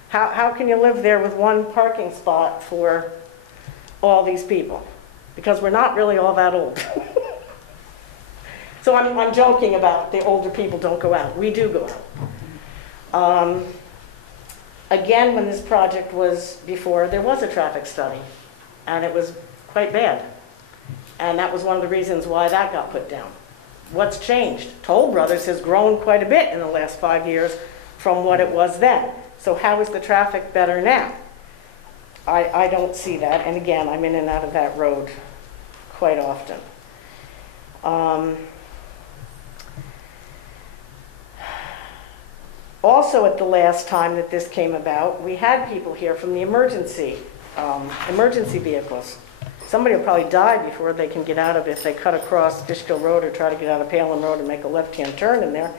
How can you live there with one parking spot for all these people? Because we're not really all that old. So I'm joking about the older people don't go out. We do go out. Again, when this project was before, there was a traffic study, and it was quite bad. And that was one of the reasons why that got put down. What's changed? Toll Brothers has grown quite a bit in the last 5 years from what it was then. So how is the traffic better now? I don't see that. And again, I'm in and out of that road quite often. Also, at the last time that this came about, we had people here from the emergency vehicles. Somebody will probably die before they can get out of it if they cut across Fishkill Road or try to get out of Palin Road and make a left-hand turn in there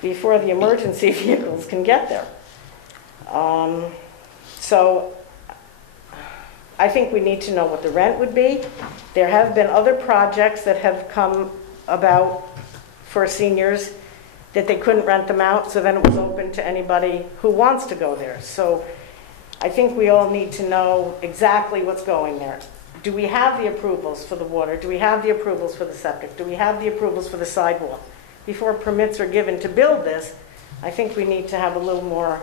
before the emergency vehicles can get there. So I think we need to know what the rent would be. There have been other projects that have come about for seniors that they couldn't rent them out, so then it was open to anybody who wants to go there. So I think we all need to know exactly what's going there. Do we have the approvals for the water? Do we have the approvals for the septic? Do we have the approvals for the sidewalk? Before permits are given to build this, I think we need to have a little more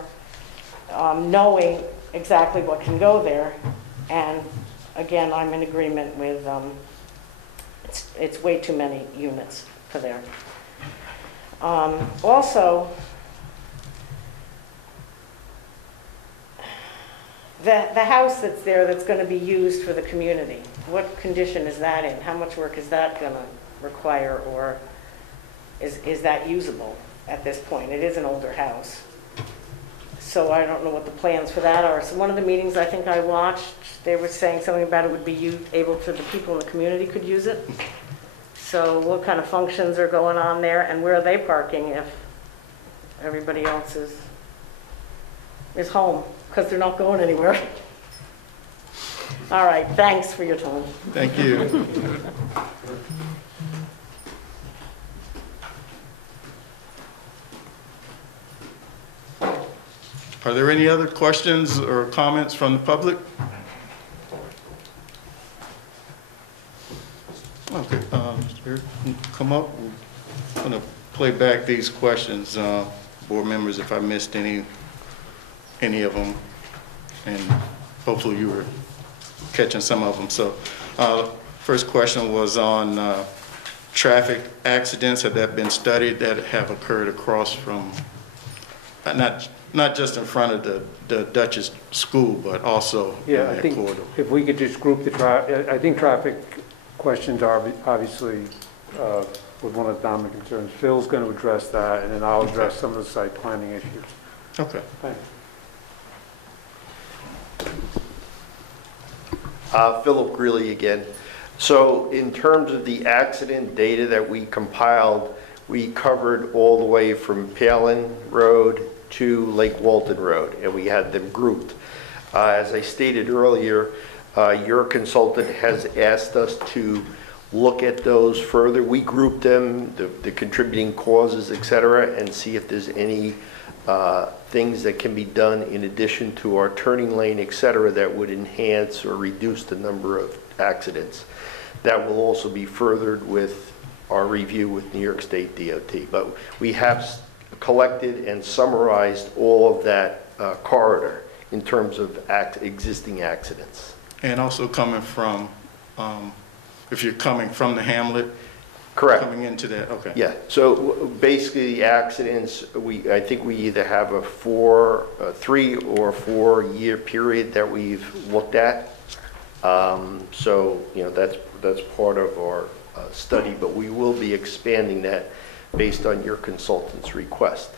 knowing exactly what can go there. And again, I'm in agreement with it's way too many units for there. Also, the house that's there that's going to be used for the community, what condition is that in? How much work is that going to require, or is that usable at this point? It is an older house. So I don't know what the plans for that are. So one of the meetings I think I watched, they were saying something about it would be able to, the people in the community could use it. So what kind of functions are going on there, and where are they parking if everybody else is home? Because they're not going anywhere. All right, thanks for your time. Thank you. Are there any other questions or comments from the public? Okay, come up. I'm going to play back these questions, board members, if I missed any of them, and hopefully you were catching some of them. So, first question was on traffic accidents. Have that been studied that have occurred across from, not just in front of the Dutchess School, but also in that I think corridor? if we could just group the traffic, I think traffic questions are obviously was one of the dominant concerns. Phil's going to address that, and then I'll address some of the site planning issues. Okay. Thanks. Philip Greeley again. So in terms of the accident data that we compiled, we covered all the way from Palin Road to Lake Walton Road, and we had them grouped. As I stated earlier, your consultant has asked us to look at those further. We grouped them, the contributing causes, et cetera, and see if there's any things that can be done in addition to our turning lane, et cetera, that would enhance or reduce the number of accidents. That will also be furthered with our review with New York State DOT. But we have collected and summarized all of that corridor in terms of existing accidents. And also coming from, if you're coming from the hamlet? Correct. Coming into that, okay. Yeah, so basically the accidents, I think we either have a 3 or 4 year period that we've looked at. So, that's part of our study, but we will be expanding that based on your consultant's request.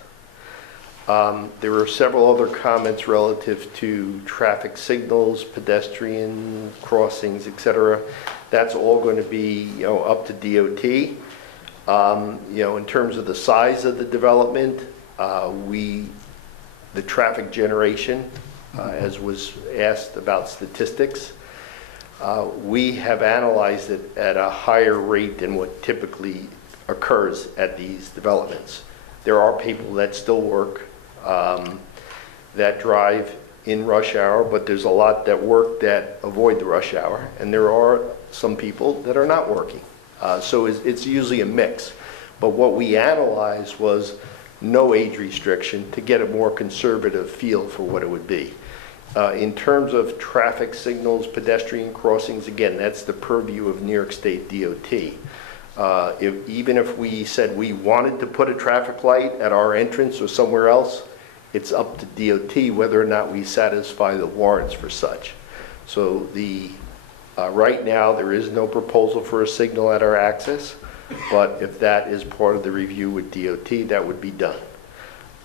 There were several other comments relative to traffic signals, pedestrian crossings, et cetera. That's all going to be, up to DOT. In terms of the size of the development, the traffic generation, as was asked about statistics, we have analyzed it at a higher rate than what typically occurs at these developments. There are people that still work, that drive in rush hour, but there's a lot that work that avoid the rush hour, and there are some people that are not working. So it's usually a mix. But what we analyzed was no age restriction to get a more conservative feel for what it would be. In terms of traffic signals, pedestrian crossings, again, that's the purview of New York State DOT. Even if we said we wanted to put a traffic light at our entrance or somewhere else, it's up to DOT whether or not we satisfy the warrants for such. So right now there is no proposal for a signal at our access, but if that is part of the review with DOT, that would be done.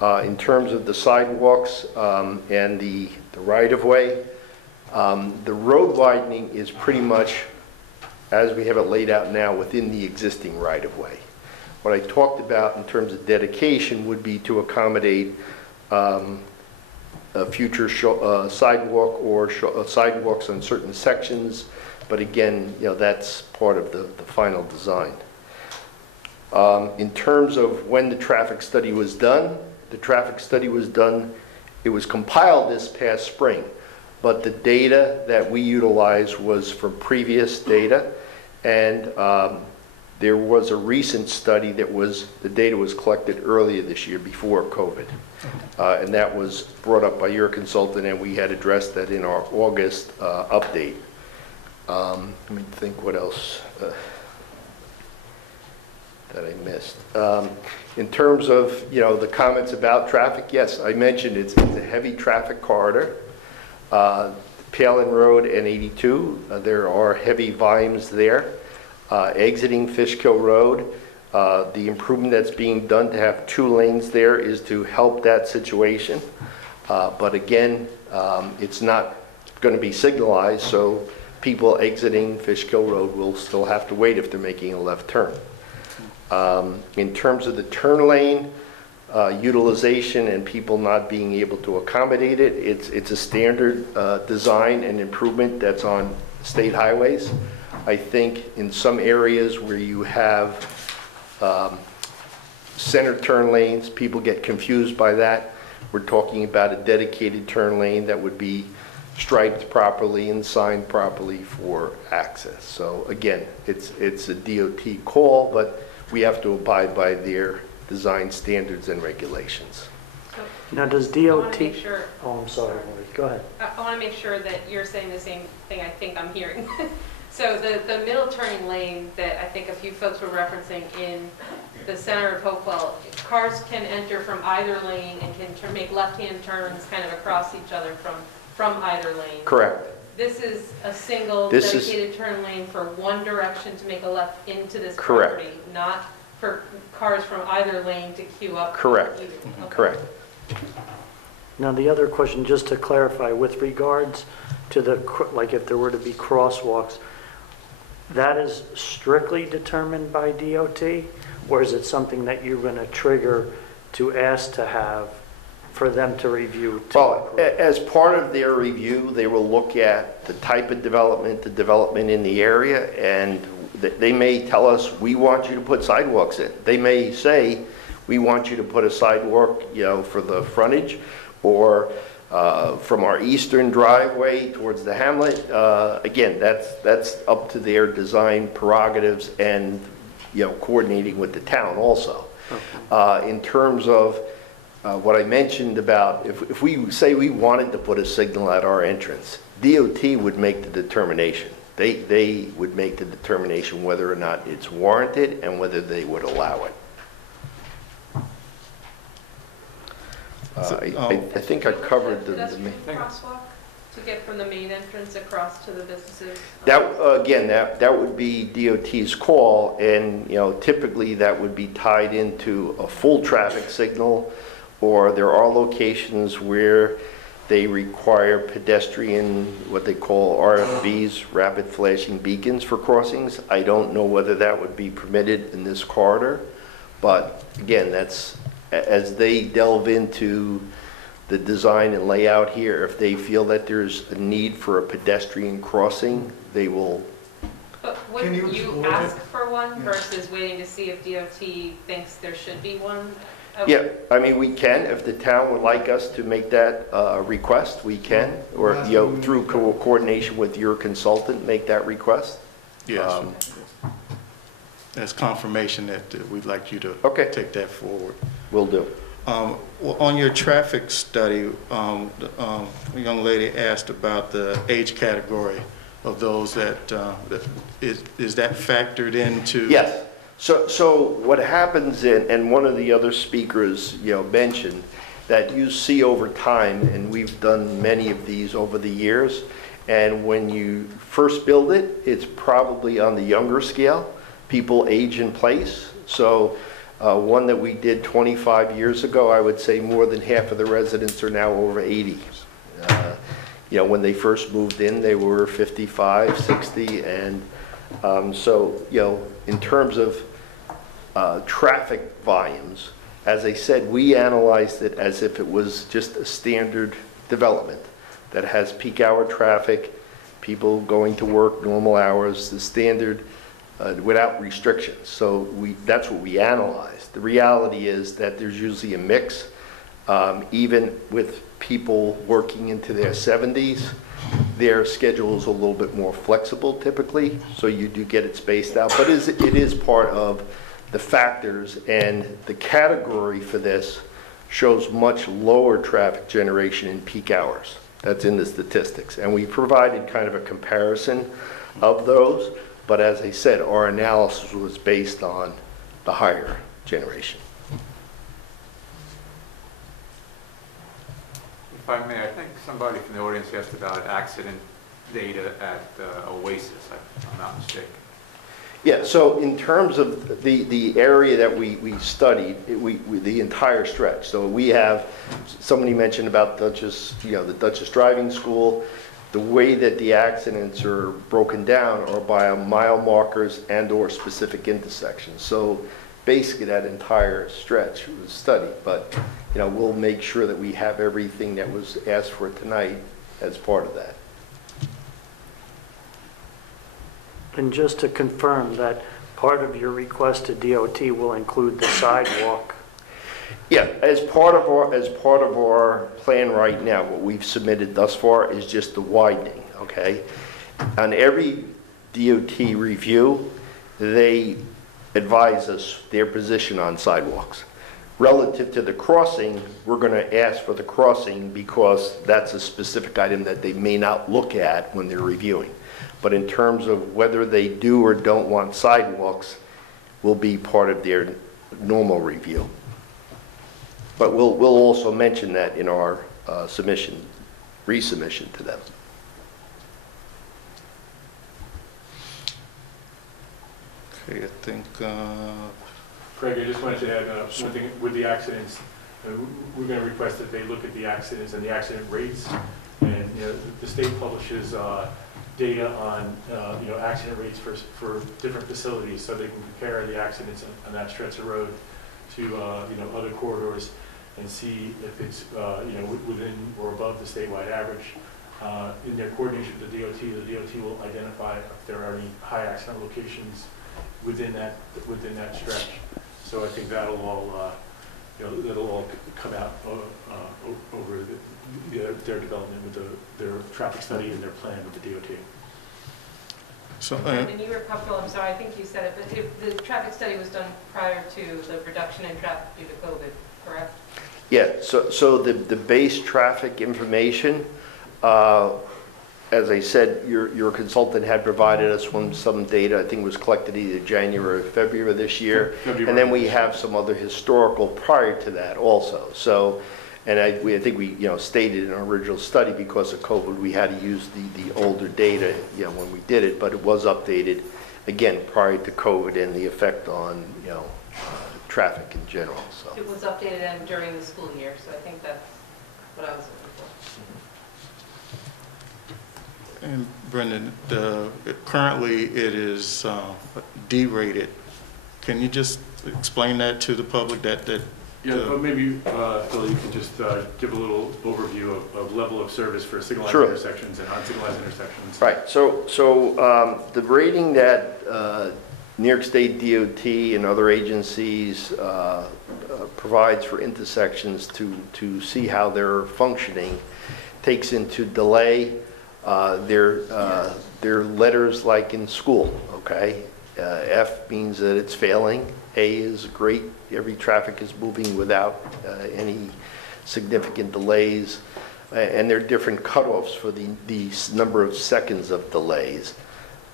In terms of the sidewalks and the right-of-way, the road widening is pretty much as we have it laid out now within the existing right-of-way. What I talked about in terms of dedication would be to accommodate a future sidewalk or sidewalks on certain sections, but again, that's part of the final design. In terms of when the traffic study was done, it was compiled this past spring, but the data that we utilized was from previous data, and there was a recent study the data was collected earlier this year before COVID. And that was brought up by your consultant, and we had addressed that in our August update. Let me think what else that I missed. In terms of, the comments about traffic, yes, I mentioned it's a heavy traffic corridor. Palin Road and 82, there are heavy volumes there. Exiting Fishkill Road, the improvement that's being done to have 2 lanes there is to help that situation. But again, it's not going to be signalized, so people exiting Fishkill Road will still have to wait if they're making a left turn. In terms of the turn lane, utilization and people not being able to accommodate it, it's a standard design and improvement that's on state highways. I think in some areas where you have center turn lanes, people get confused by that. We're talking about a dedicated turn lane that would be striped properly and signed properly for access. So again, it's a DOT call, but we have to abide by their design standards and regulations. Now, does DOT... I want to make sure... Oh, I'm sorry, Marie. Go ahead. I want to make sure that you're saying the same thing I think I'm hearing. So the middle turning lane that I think a few folks were referencing in the center of Hopewell, cars can enter from either lane and can make left-hand turns kind of across each other from either lane. Correct. This is a single dedicated turn lane for one direction to make a left into this property, not for cars from either lane to queue up. Correct. Okay. Correct. Now, the other question, just to clarify, with regards to like if there were to be crosswalks, that is strictly determined by DOT, or is it something that you're going to trigger to ask to have for them to review? Well, as part of their review, they will look at the type of development, the development in the area, and they may tell us, we want you to put sidewalks in. They may say, we want you to put a sidewalk, for the frontage, or from our eastern driveway towards the hamlet. Again, that's up to their design prerogatives and, coordinating with the town also. In terms of what I mentioned about, if we say we wanted to put a signal at our entrance, DOT would make the determination. They would make the determination whether or not it's warranted and whether they would allow it. I think I covered the pedestrian crosswalk to get from the main entrance across to the businesses? That would be DOT's call, and typically that would be tied into a full traffic signal, or there are locations where they require pedestrian, what they call RFBs, rapid flashing beacons for crossings. I don't know whether that would be permitted in this corridor, but again, that's as they delve into the design and layout here. If they feel that there's a need for a pedestrian crossing, they will. But wouldn't you ask for one versus waiting to see if DOT thinks there should be one? Yeah, I mean, we can, if the town would like us to make that request, we can, or through coordination with your consultant, make that request. Yes. That's confirmation that we'd like you to take that forward. Will do. Well, on your traffic study, a young lady asked about the age category of those that is that factored into? Yes. So what happens, and one of the other speakers, mentioned that you see over time, and we've done many of these over the years, and when you first build it, it's probably on the younger scale. People age in place. So one that we did 25 years ago, I would say more than half of the residents are now over 80. When they first moved in, they were 55, 60, and so, in terms of traffic volumes, as I said, we analyzed it as if it was just a standard development that has peak hour traffic, people going to work, normal hours, the standard, without restrictions. So that's what we analyzed. The reality is that there's usually a mix, even with people working into their 70s, their schedule is a little bit more flexible typically, so you do get it spaced out, but it is part of the factors, and the category for this shows much lower traffic generation in peak hours. That's in the statistics, and we provided kind of a comparison of those, but as I said, our analysis was based on the higher generation. If I may, I think somebody from the audience asked about accident data at Oasis, if I'm not mistaken. Yeah, so in terms of the area that we studied, the entire stretch. So we have, somebody mentioned about Dutchess, the Dutchess Driving School. The way that the accidents are broken down are by mile markers and or specific intersections. So basically that entire stretch was studied, but we'll make sure that we have everything that was asked for tonight as part of that. And just to confirm that part of your request to DOT will include the sidewalk. Yeah, as part of our plan right now, what we've submitted thus far is just the widening, okay? On every DOT review, they advise us their position on sidewalks. Relative to the crossing, we're going to ask for the crossing because that's a specific item that they may not look at when they're reviewing. But in terms of whether they do or don't want sidewalks, will be part of their normal review. But we'll also mention that in our resubmission to them. Okay, I think. Craig, I just wanted to add one thing with the accidents. We're going to request that they look at the accidents and the accident rates. And the state publishes data on accident rates for different facilities, so they can compare the accidents on that stretch of road to other corridors and see if it's within or above the statewide average. In their coordination with the DOT will identify if there are any high accident locations within that stretch. So I think that'll all that'll all come out over their development with their traffic study and their plan with the DOT. So, And you were comfortable, I'm sorry, I think you said it, but the traffic study was done prior to the reduction in traffic due to COVID, correct? Yeah, so the base traffic information, as I said, your consultant had provided us some data, I think it was collected either January or February of this year. February. And then we have some other historical prior to that also. So, and I think we stated in our original study, because of COVID, we had to use the older data when we did it, but it was updated, again, prior to COVID and the effect on, traffic in general, so. It was updated and during the school year, so I think that's what I was looking for. and Brendan, currently it is D-rated. Can you just explain that to the public Yeah, maybe, Phil, you can just give a little overview of level of service for signalized Sure. intersections and unsignalized intersections. Right, so the rating that New York State DOT and other agencies provides for intersections to see how they're functioning takes into delay their letters like in school, okay? F means that it's failing. A is great. Every traffic is moving without any significant delays. And there are different cutoffs for the number of seconds of delays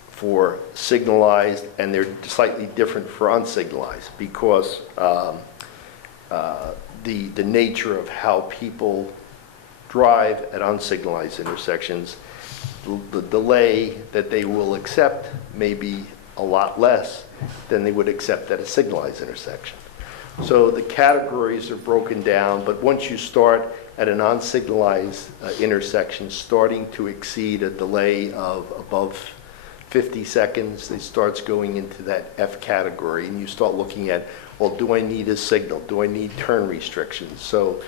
for signalized, and they're slightly different for unsignalized, because the nature of how people drive at unsignalized intersections, the delay that they will accept may be a lot less than they would accept at a signalized intersection. So the categories are broken down, but once you start at an unsignalized intersection starting to exceed a delay of above 50 seconds, it starts going into that F category, and you start looking at, well, do I need a signal? Do I need turn restrictions? So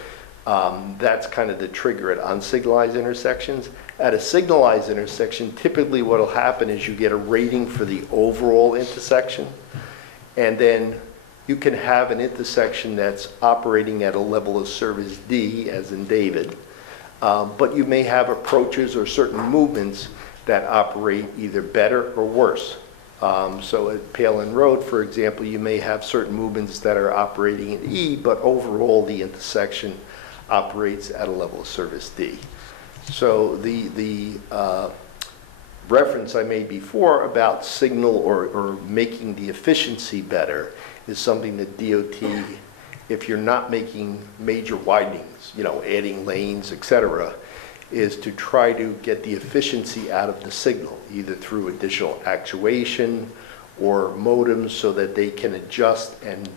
that's kind of the trigger at unsignalized intersections. At a signalized intersection, typically what will happen is you get a rating for the overall intersection, and then you can have an intersection that's operating at a level of service D, as in David, but you may have approaches or certain movements that operate either better or worse. So at Palin Road, for example, you may have certain movements that are operating in E, but overall the intersection operates at a level of service D. So the reference I made before about signal or making the efficiency better is something that DOT, if you're not making major widenings, adding lanes, etc., is to try to get the efficiency out of the signal, either through additional actuation or modems, so that they can adjust and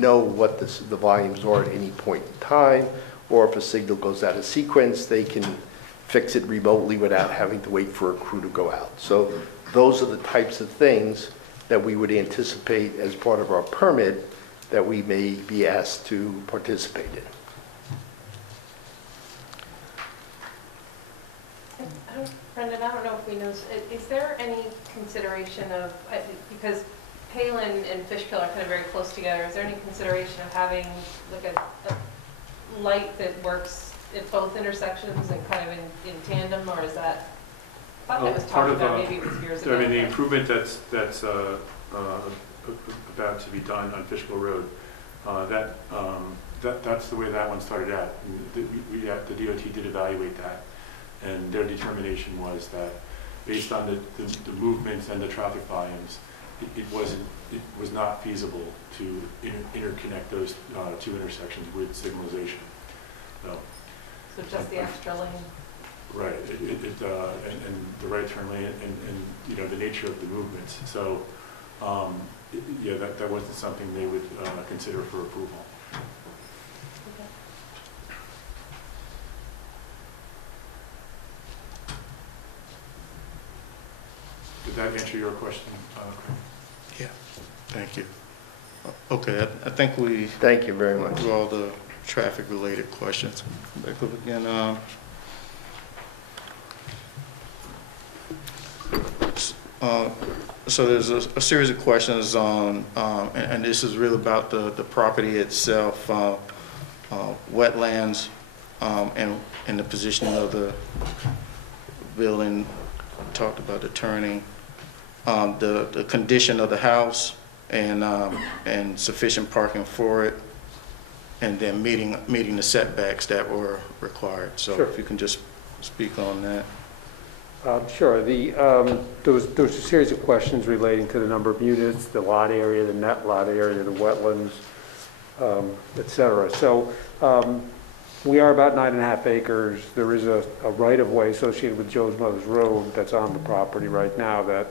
know what the volumes are at any point in time, or if a signal goes out of sequence, they can fix it remotely without having to wait for a crew to go out. So those are the types of things that we would anticipate as part of our permit that we may be asked to participate in. Brendan, I don't know if we know, is there any consideration of, because Palin and Fishkill are kind of very close together, is there any consideration of having like a light that works at both intersections and kind of in tandem, or is that, I thought that was talked about, maybe it was years ago. I mean, the improvement that's about to be done on Fishkill Road, that's the way that one started out. The DOT did evaluate that, and their determination was that based on the movements and the traffic volumes, it was not feasible to interconnect those two intersections with signalization. So just the extra lane? Right, and the right turn lane and the nature of the movements. So yeah, that wasn't something they would consider for approval. Okay. Did that answer your question, Craig? Yeah, thank you. Okay, I think we... Thank you very much. Through all the traffic-related questions. Back up again. So there's a series of questions on, and this is really about the property itself, wetlands, and the positioning of the building. Talked about the turning, the condition of the house, and sufficient parking for it, and then meeting the setbacks that were required. So Sure. if you can just speak on that. Sure. There was a series of questions relating to the number of units, the lot area, the net lot area, the wetlands, et cetera. So we are about 9.5 acres. There is a right-of-way associated with Joe's Mother's Road that's on the property right now that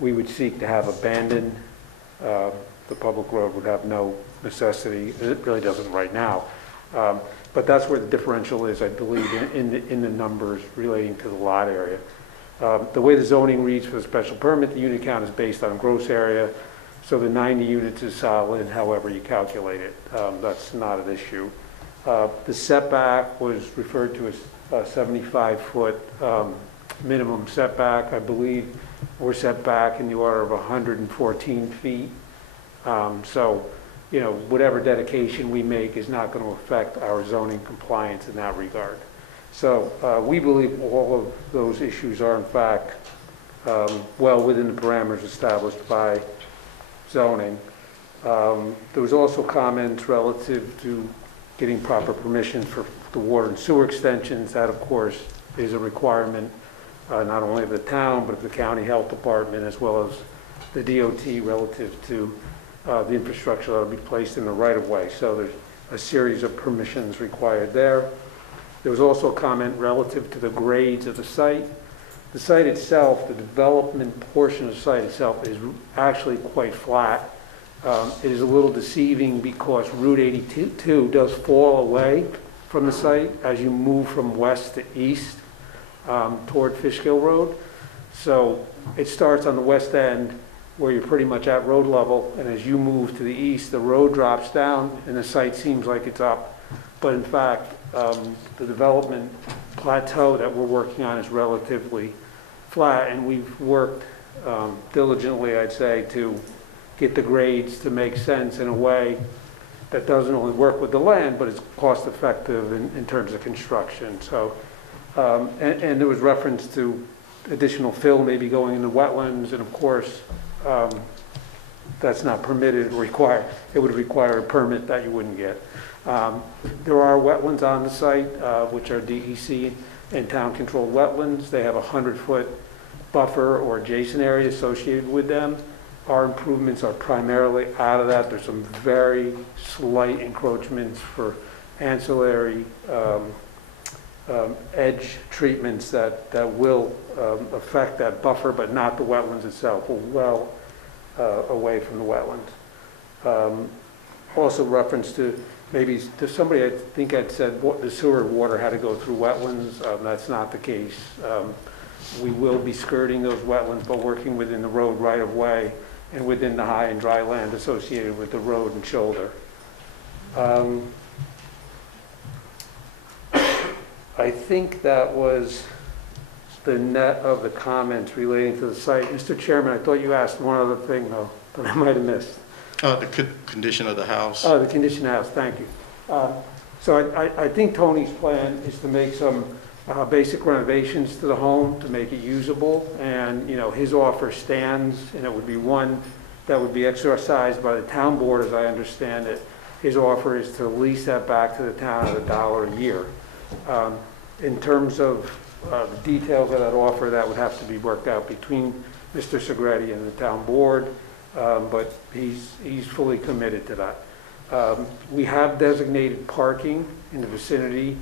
we would seek to have abandoned. The public road would have no necessity. It really doesn't right now. But that's where the differential is, I believe, in the numbers relating to the lot area. The way the zoning reads for the special permit, the unit count is based on gross area, so the 90 units is solid, however you calculate it. That's not an issue. The setback was referred to as a 75-foot minimum setback. I believe we're set back in the order of 114 feet. So, you know, whatever dedication we make is not going to affect our zoning compliance in that regard. So we believe all of those issues are in fact well within the parameters established by zoning. There was also comments relative to getting proper permission for the water and sewer extensions. That, of course, is a requirement not only of the town, but of the county health department, as well as the DOT relative to the infrastructure that will be placed in the right-of-way. So there's a series of permissions required there. There was also a comment relative to the grades of the site. The site itself, the development portion of the site itself is actually quite flat. It is a little deceiving because Route 82 does fall away from the site as you move from west to east toward Fishkill Road. So it starts on the west end where you're pretty much at road level, and as you move to the east, the road drops down and the site seems like it's up. But in fact, the development plateau that we're working on is relatively flat, and we've worked diligently, I'd say, to get the grades to make sense in a way that doesn't only work with the land, but is cost effective in terms of construction. So, and there was reference to additional fill maybe going in the wetlands, and of course, that's not permitted or required. It would require a permit that you wouldn't get. There are wetlands on the site, which are DEC and town-controlled wetlands. They have a 100-foot buffer or adjacent area associated with them. Our improvements are primarily out of that. There's some very slight encroachments for ancillary edge treatments that will affect that buffer, but not the wetlands itself. We're well away from the wetlands. Also reference to maybe to somebody, I think I'd said the sewer water had to go through wetlands. That's not the case. We will be skirting those wetlands, but working within the road right of way and within the high and dry land associated with the road and shoulder. I think that was the net of the comments relating to the site. Mr. Chairman, I thought you asked one other thing, though, that I might have missed. The condition of the house. Oh, the condition of the house, thank you. So I think Tony's plan is to make some basic renovations to the home to make it usable, and you know, his offer stands, and it would be one that would be exercised by the town board, as I understand it. His offer is to lease that back to the town at $1 a year. In terms of the details of that offer, that would have to be worked out between Mr. Segretti and the town board, but he's fully committed to that. We have designated parking in the vicinity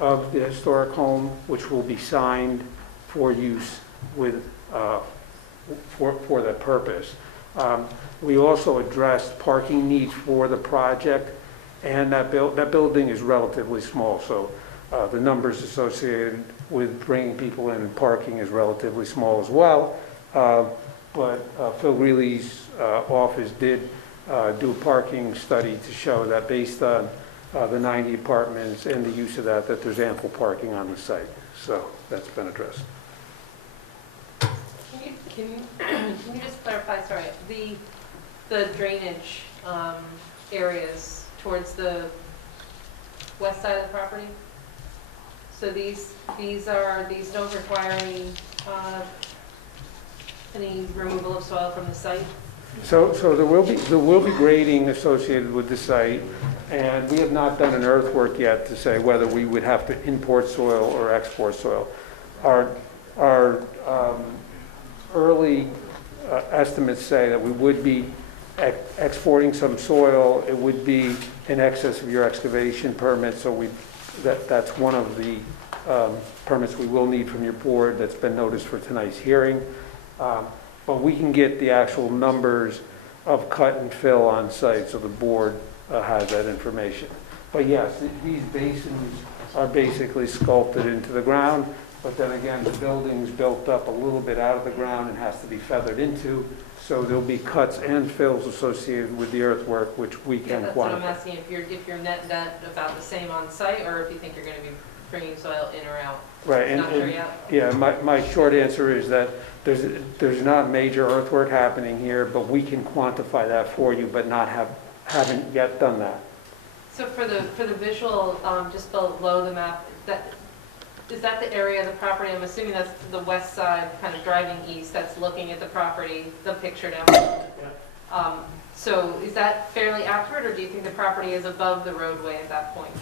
of the historic home, which will be signed for use with for that purpose. We also addressed parking needs for the project, and that building is relatively small, so the numbers associated with bringing people in and parking is relatively small as well. But Phil Greeley's office did do a parking study to show that based on the 90 apartments and the use of that there's ample parking on the site. So that's been addressed. Can you Can you just clarify, sorry, the drainage areas towards the west side of the property? So these don't require any removal of soil from the site? So there will be grading associated with the site, and we have not done an earthwork yet to say whether we would have to import soil or export soil. Our early estimates say that we would be exporting some soil. It would be in excess of your excavation permit, so that's one of the permits we will need from your board that's been noticed for tonight's hearing. But we can get the actual numbers of cut and fill on site, so the board has that information. But yes, these basins are basically sculpted into the ground, but then again, the building's built up a little bit out of the ground and has to be feathered into, so there'll be cuts and fills associated with the earthwork, which we can That's what I'm quantify. asking, if you're net about the same on site, or if you think you're going to be bringing soil in or out? Right, Not sure yet? yeah, my short answer is that there's not major earthwork happening here, but we can quantify that for you, but haven't yet done that. So for the visual, just below the map, is that the area of the property? I'm assuming that's the west side, kind of driving east, that's looking at the property, the picture now. So is that fairly accurate, or do you think the property is above the roadway at that point?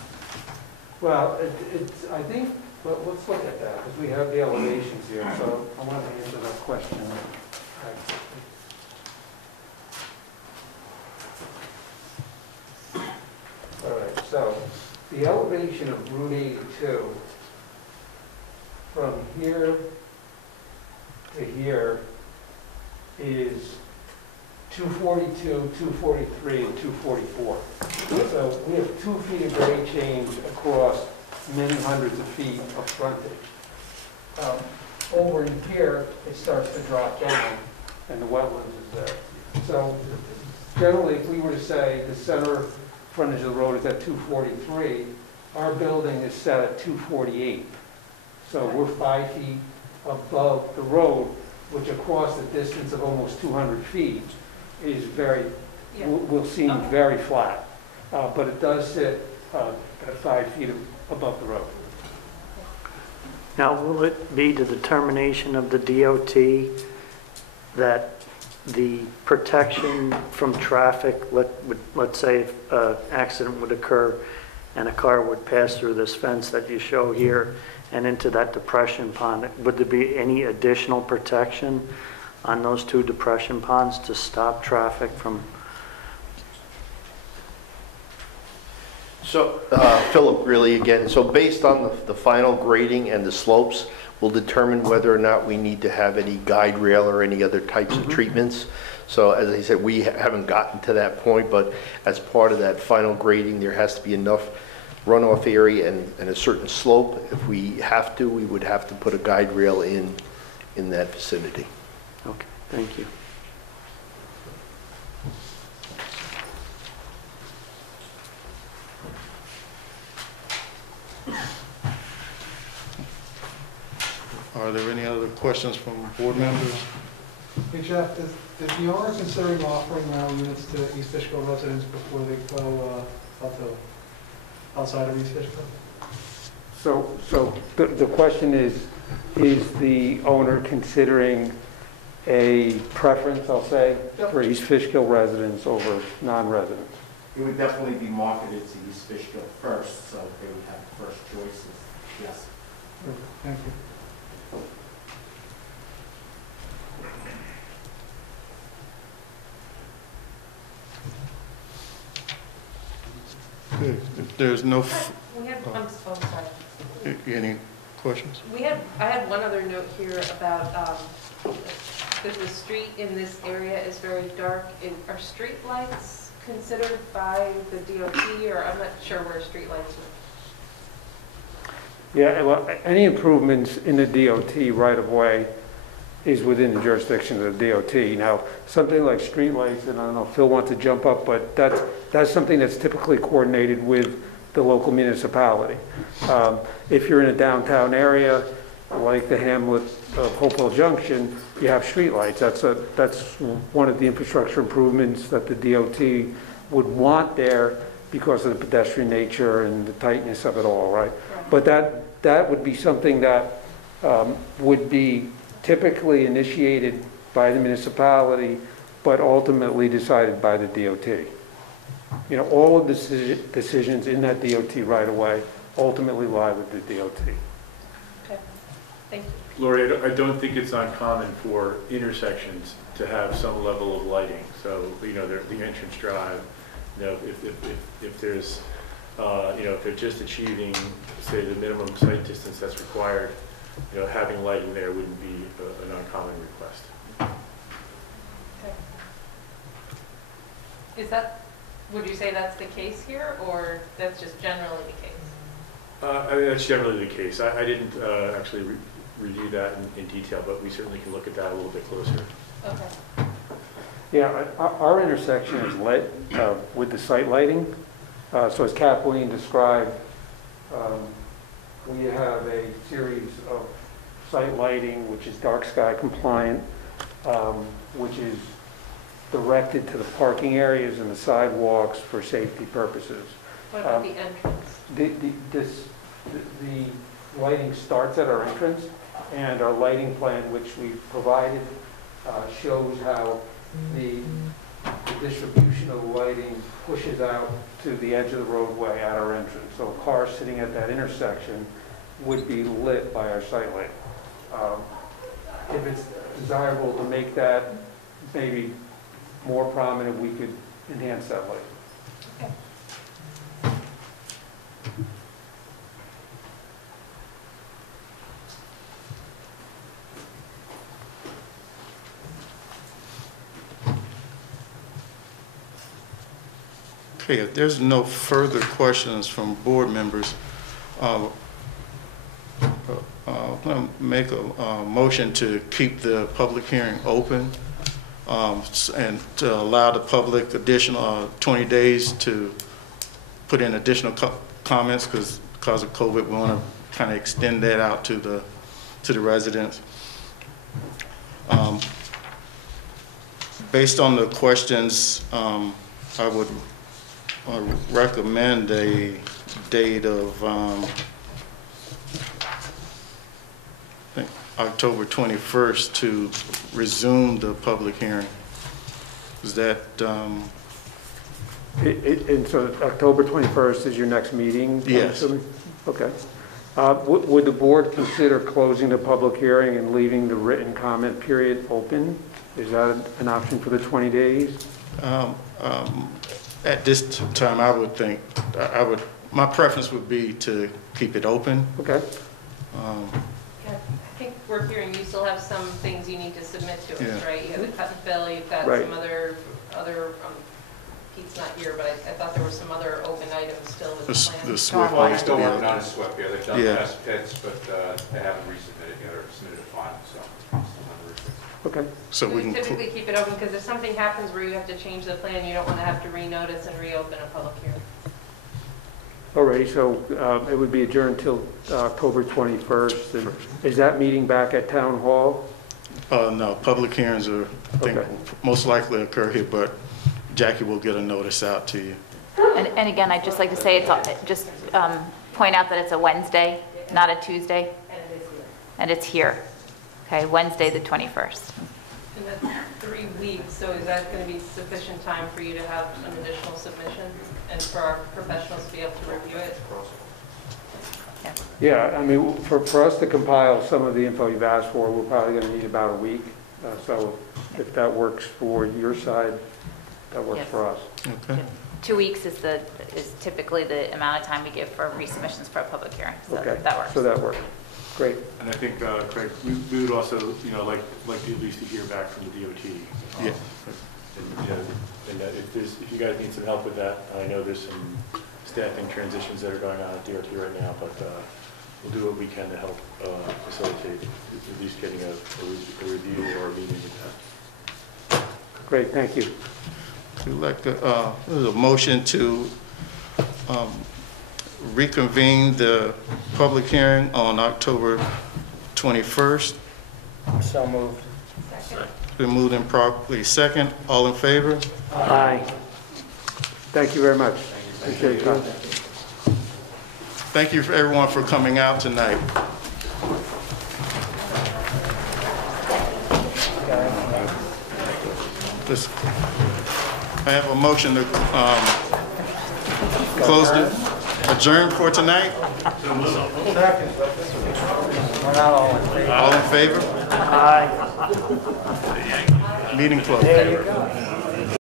Well, I think, well, let's look at that, because we have the elevations here, so I want to answer that question. All right, so the elevation of Route 82 from here to here is 242, 243, and 244. So we have 2 feet of grade change across many hundreds of feet of frontage. Over in here, it starts to drop down, and the wetlands is there. So generally, if we were to say the center frontage of the road is at 243, our building is set at 248. So we're 5 feet above the road, which across a distance of almost 200 feet is will seem very flat. But it does sit at 5 feet above the road. Now, will it be the determination of the DOT that the protection from traffic, let's say if an accident would occur and a car would pass through this fence that you show here and into that depression pond, would there be any additional protection on those 2 depression ponds to stop traffic from? So, Philip Greeley again, so based on the final grading and the slopes, we'll determine whether or not we need to have any guide rail or any other types of treatments. So as I said, we haven't gotten to that point, but as part of that final grading, there has to be enough runoff area and a certain slope. If we have to, we would have to put a guide rail in that vicinity. Okay, thank you. Are there any other questions from board members? Hey Jeff, is the owner considering offering units to East Fishkill residents before they go outside of East Fishkill? So the question is the owner considering a preference, I'll say, for East Fishkill residents over non-residents? It would definitely be marketed to East Fishkill first, so they would have the first choices, yes. Thank you. Good. If there's no, We had, I'm sorry. any questions? I had one other note here about that the street in this area is very dark. Are street lights considered by the DOT, or I'm not sure where street lights are? Yeah, well, any improvements in the DOT right of way is within the jurisdiction of the DOT. Now, something like streetlights, and I don't know if Phil wants to jump up, but that's something that's typically coordinated with the local municipality. If you're in a downtown area, like the hamlet of Hopewell Junction, you have streetlights. That's one of the infrastructure improvements that the DOT would want there because of the pedestrian nature and the tightness of it all, right? But that would be something that would be typically initiated by the municipality, but ultimately decided by the DOT. You know, all of the decisions in that DOT right away ultimately lie with the DOT. Okay, thank you. Lori, I don't think it's uncommon for intersections to have some level of lighting. So, you know, the entrance drive, you know, if there's, you know, if they're just achieving, say, the minimum sight distance that's required, you know, having lighting there wouldn't be an uncommon request. Okay. Is that, would you say that's the case here, or that's just generally the case? I mean, that's generally the case. I didn't actually review that in detail, but we certainly can look at that a little bit closer. Okay. Yeah, our intersection is lit with the site lighting. So as Kathleen described, we have a series of site lighting which is dark sky compliant, which is directed to the parking areas and the sidewalks for safety purposes. What about the entrance? The lighting starts at our entrance, and our lighting plan, which we've provided, shows how the distribution of the lighting pushes out to the edge of the roadway at our entrance. So a car sitting at that intersection would be lit by our site light. If it's desirable to make that maybe more prominent, we could enhance that light. Okay. Okay, if there's no further questions from board members, I'm going to make a motion to keep the public hearing open and to allow the public additional 20 days to put in additional comments because of COVID. We want to kind of extend that out to the residents. Based on the questions, I would recommend a date of I think October 21st to resume the public hearing. Is that? And so October 21st is your next meeting? Yes. Okay. Would the board consider closing the public hearing and leaving the written comment period open? Is that an option for the 20 days? At this time, I would think, my preference would be to keep it open. Okay. I think we're hearing you still have some things you need to submit to us, right? You have the cut and fill, you've got some other Pete's not here, but I thought there were some other open items still with the plan. The SWIP. Well, they're still working on a SWIP, yeah. They've done Yeah. test pits, but they haven't resubmitted yet or submitted a final, so still under review. Okay. So we can typically keep it open because if something happens where you have to change the plan, you don't want to have to renotice and reopen a public hearing. Alrighty, so it would be adjourned till October 21st. And is that meeting back at Town Hall? No, public hearings are, I think, most likely occur here, but Jackie will get a notice out to you. And again, I'd just like to say, just point out that it's a Wednesday, not a Tuesday, and it's here. Okay, Wednesday the 21st. And that's 3 weeks, so is that going to be sufficient time for you to have an additional submission and for our professionals to be able to review it? Yeah, I mean, for us to compile some of the info you've asked for, we're probably going to need about a week. So if that works for your side, that works for us. Okay. 2 weeks is typically the amount of time we give for resubmissions for a public hearing. So Okay. that works. So that works. Great. And I think, Craig, we would also, like at least to hear back from the DOT. Yeah. And if you guys need some help with that, I know there's some staffing transitions that are going on at DOT right now, but we'll do what we can to help facilitate at least getting a review or a meeting with that. Great, thank you. There's a motion to reconvene the public hearing on October 21st. So moved. It's been moved and properly second. All in favor? Aye. Thank you very much. Appreciate your time. Thank you for everyone for coming out tonight. This- I have a motion to close the adjourn for tonight. All in favor? Aye. Meeting closed. There you go.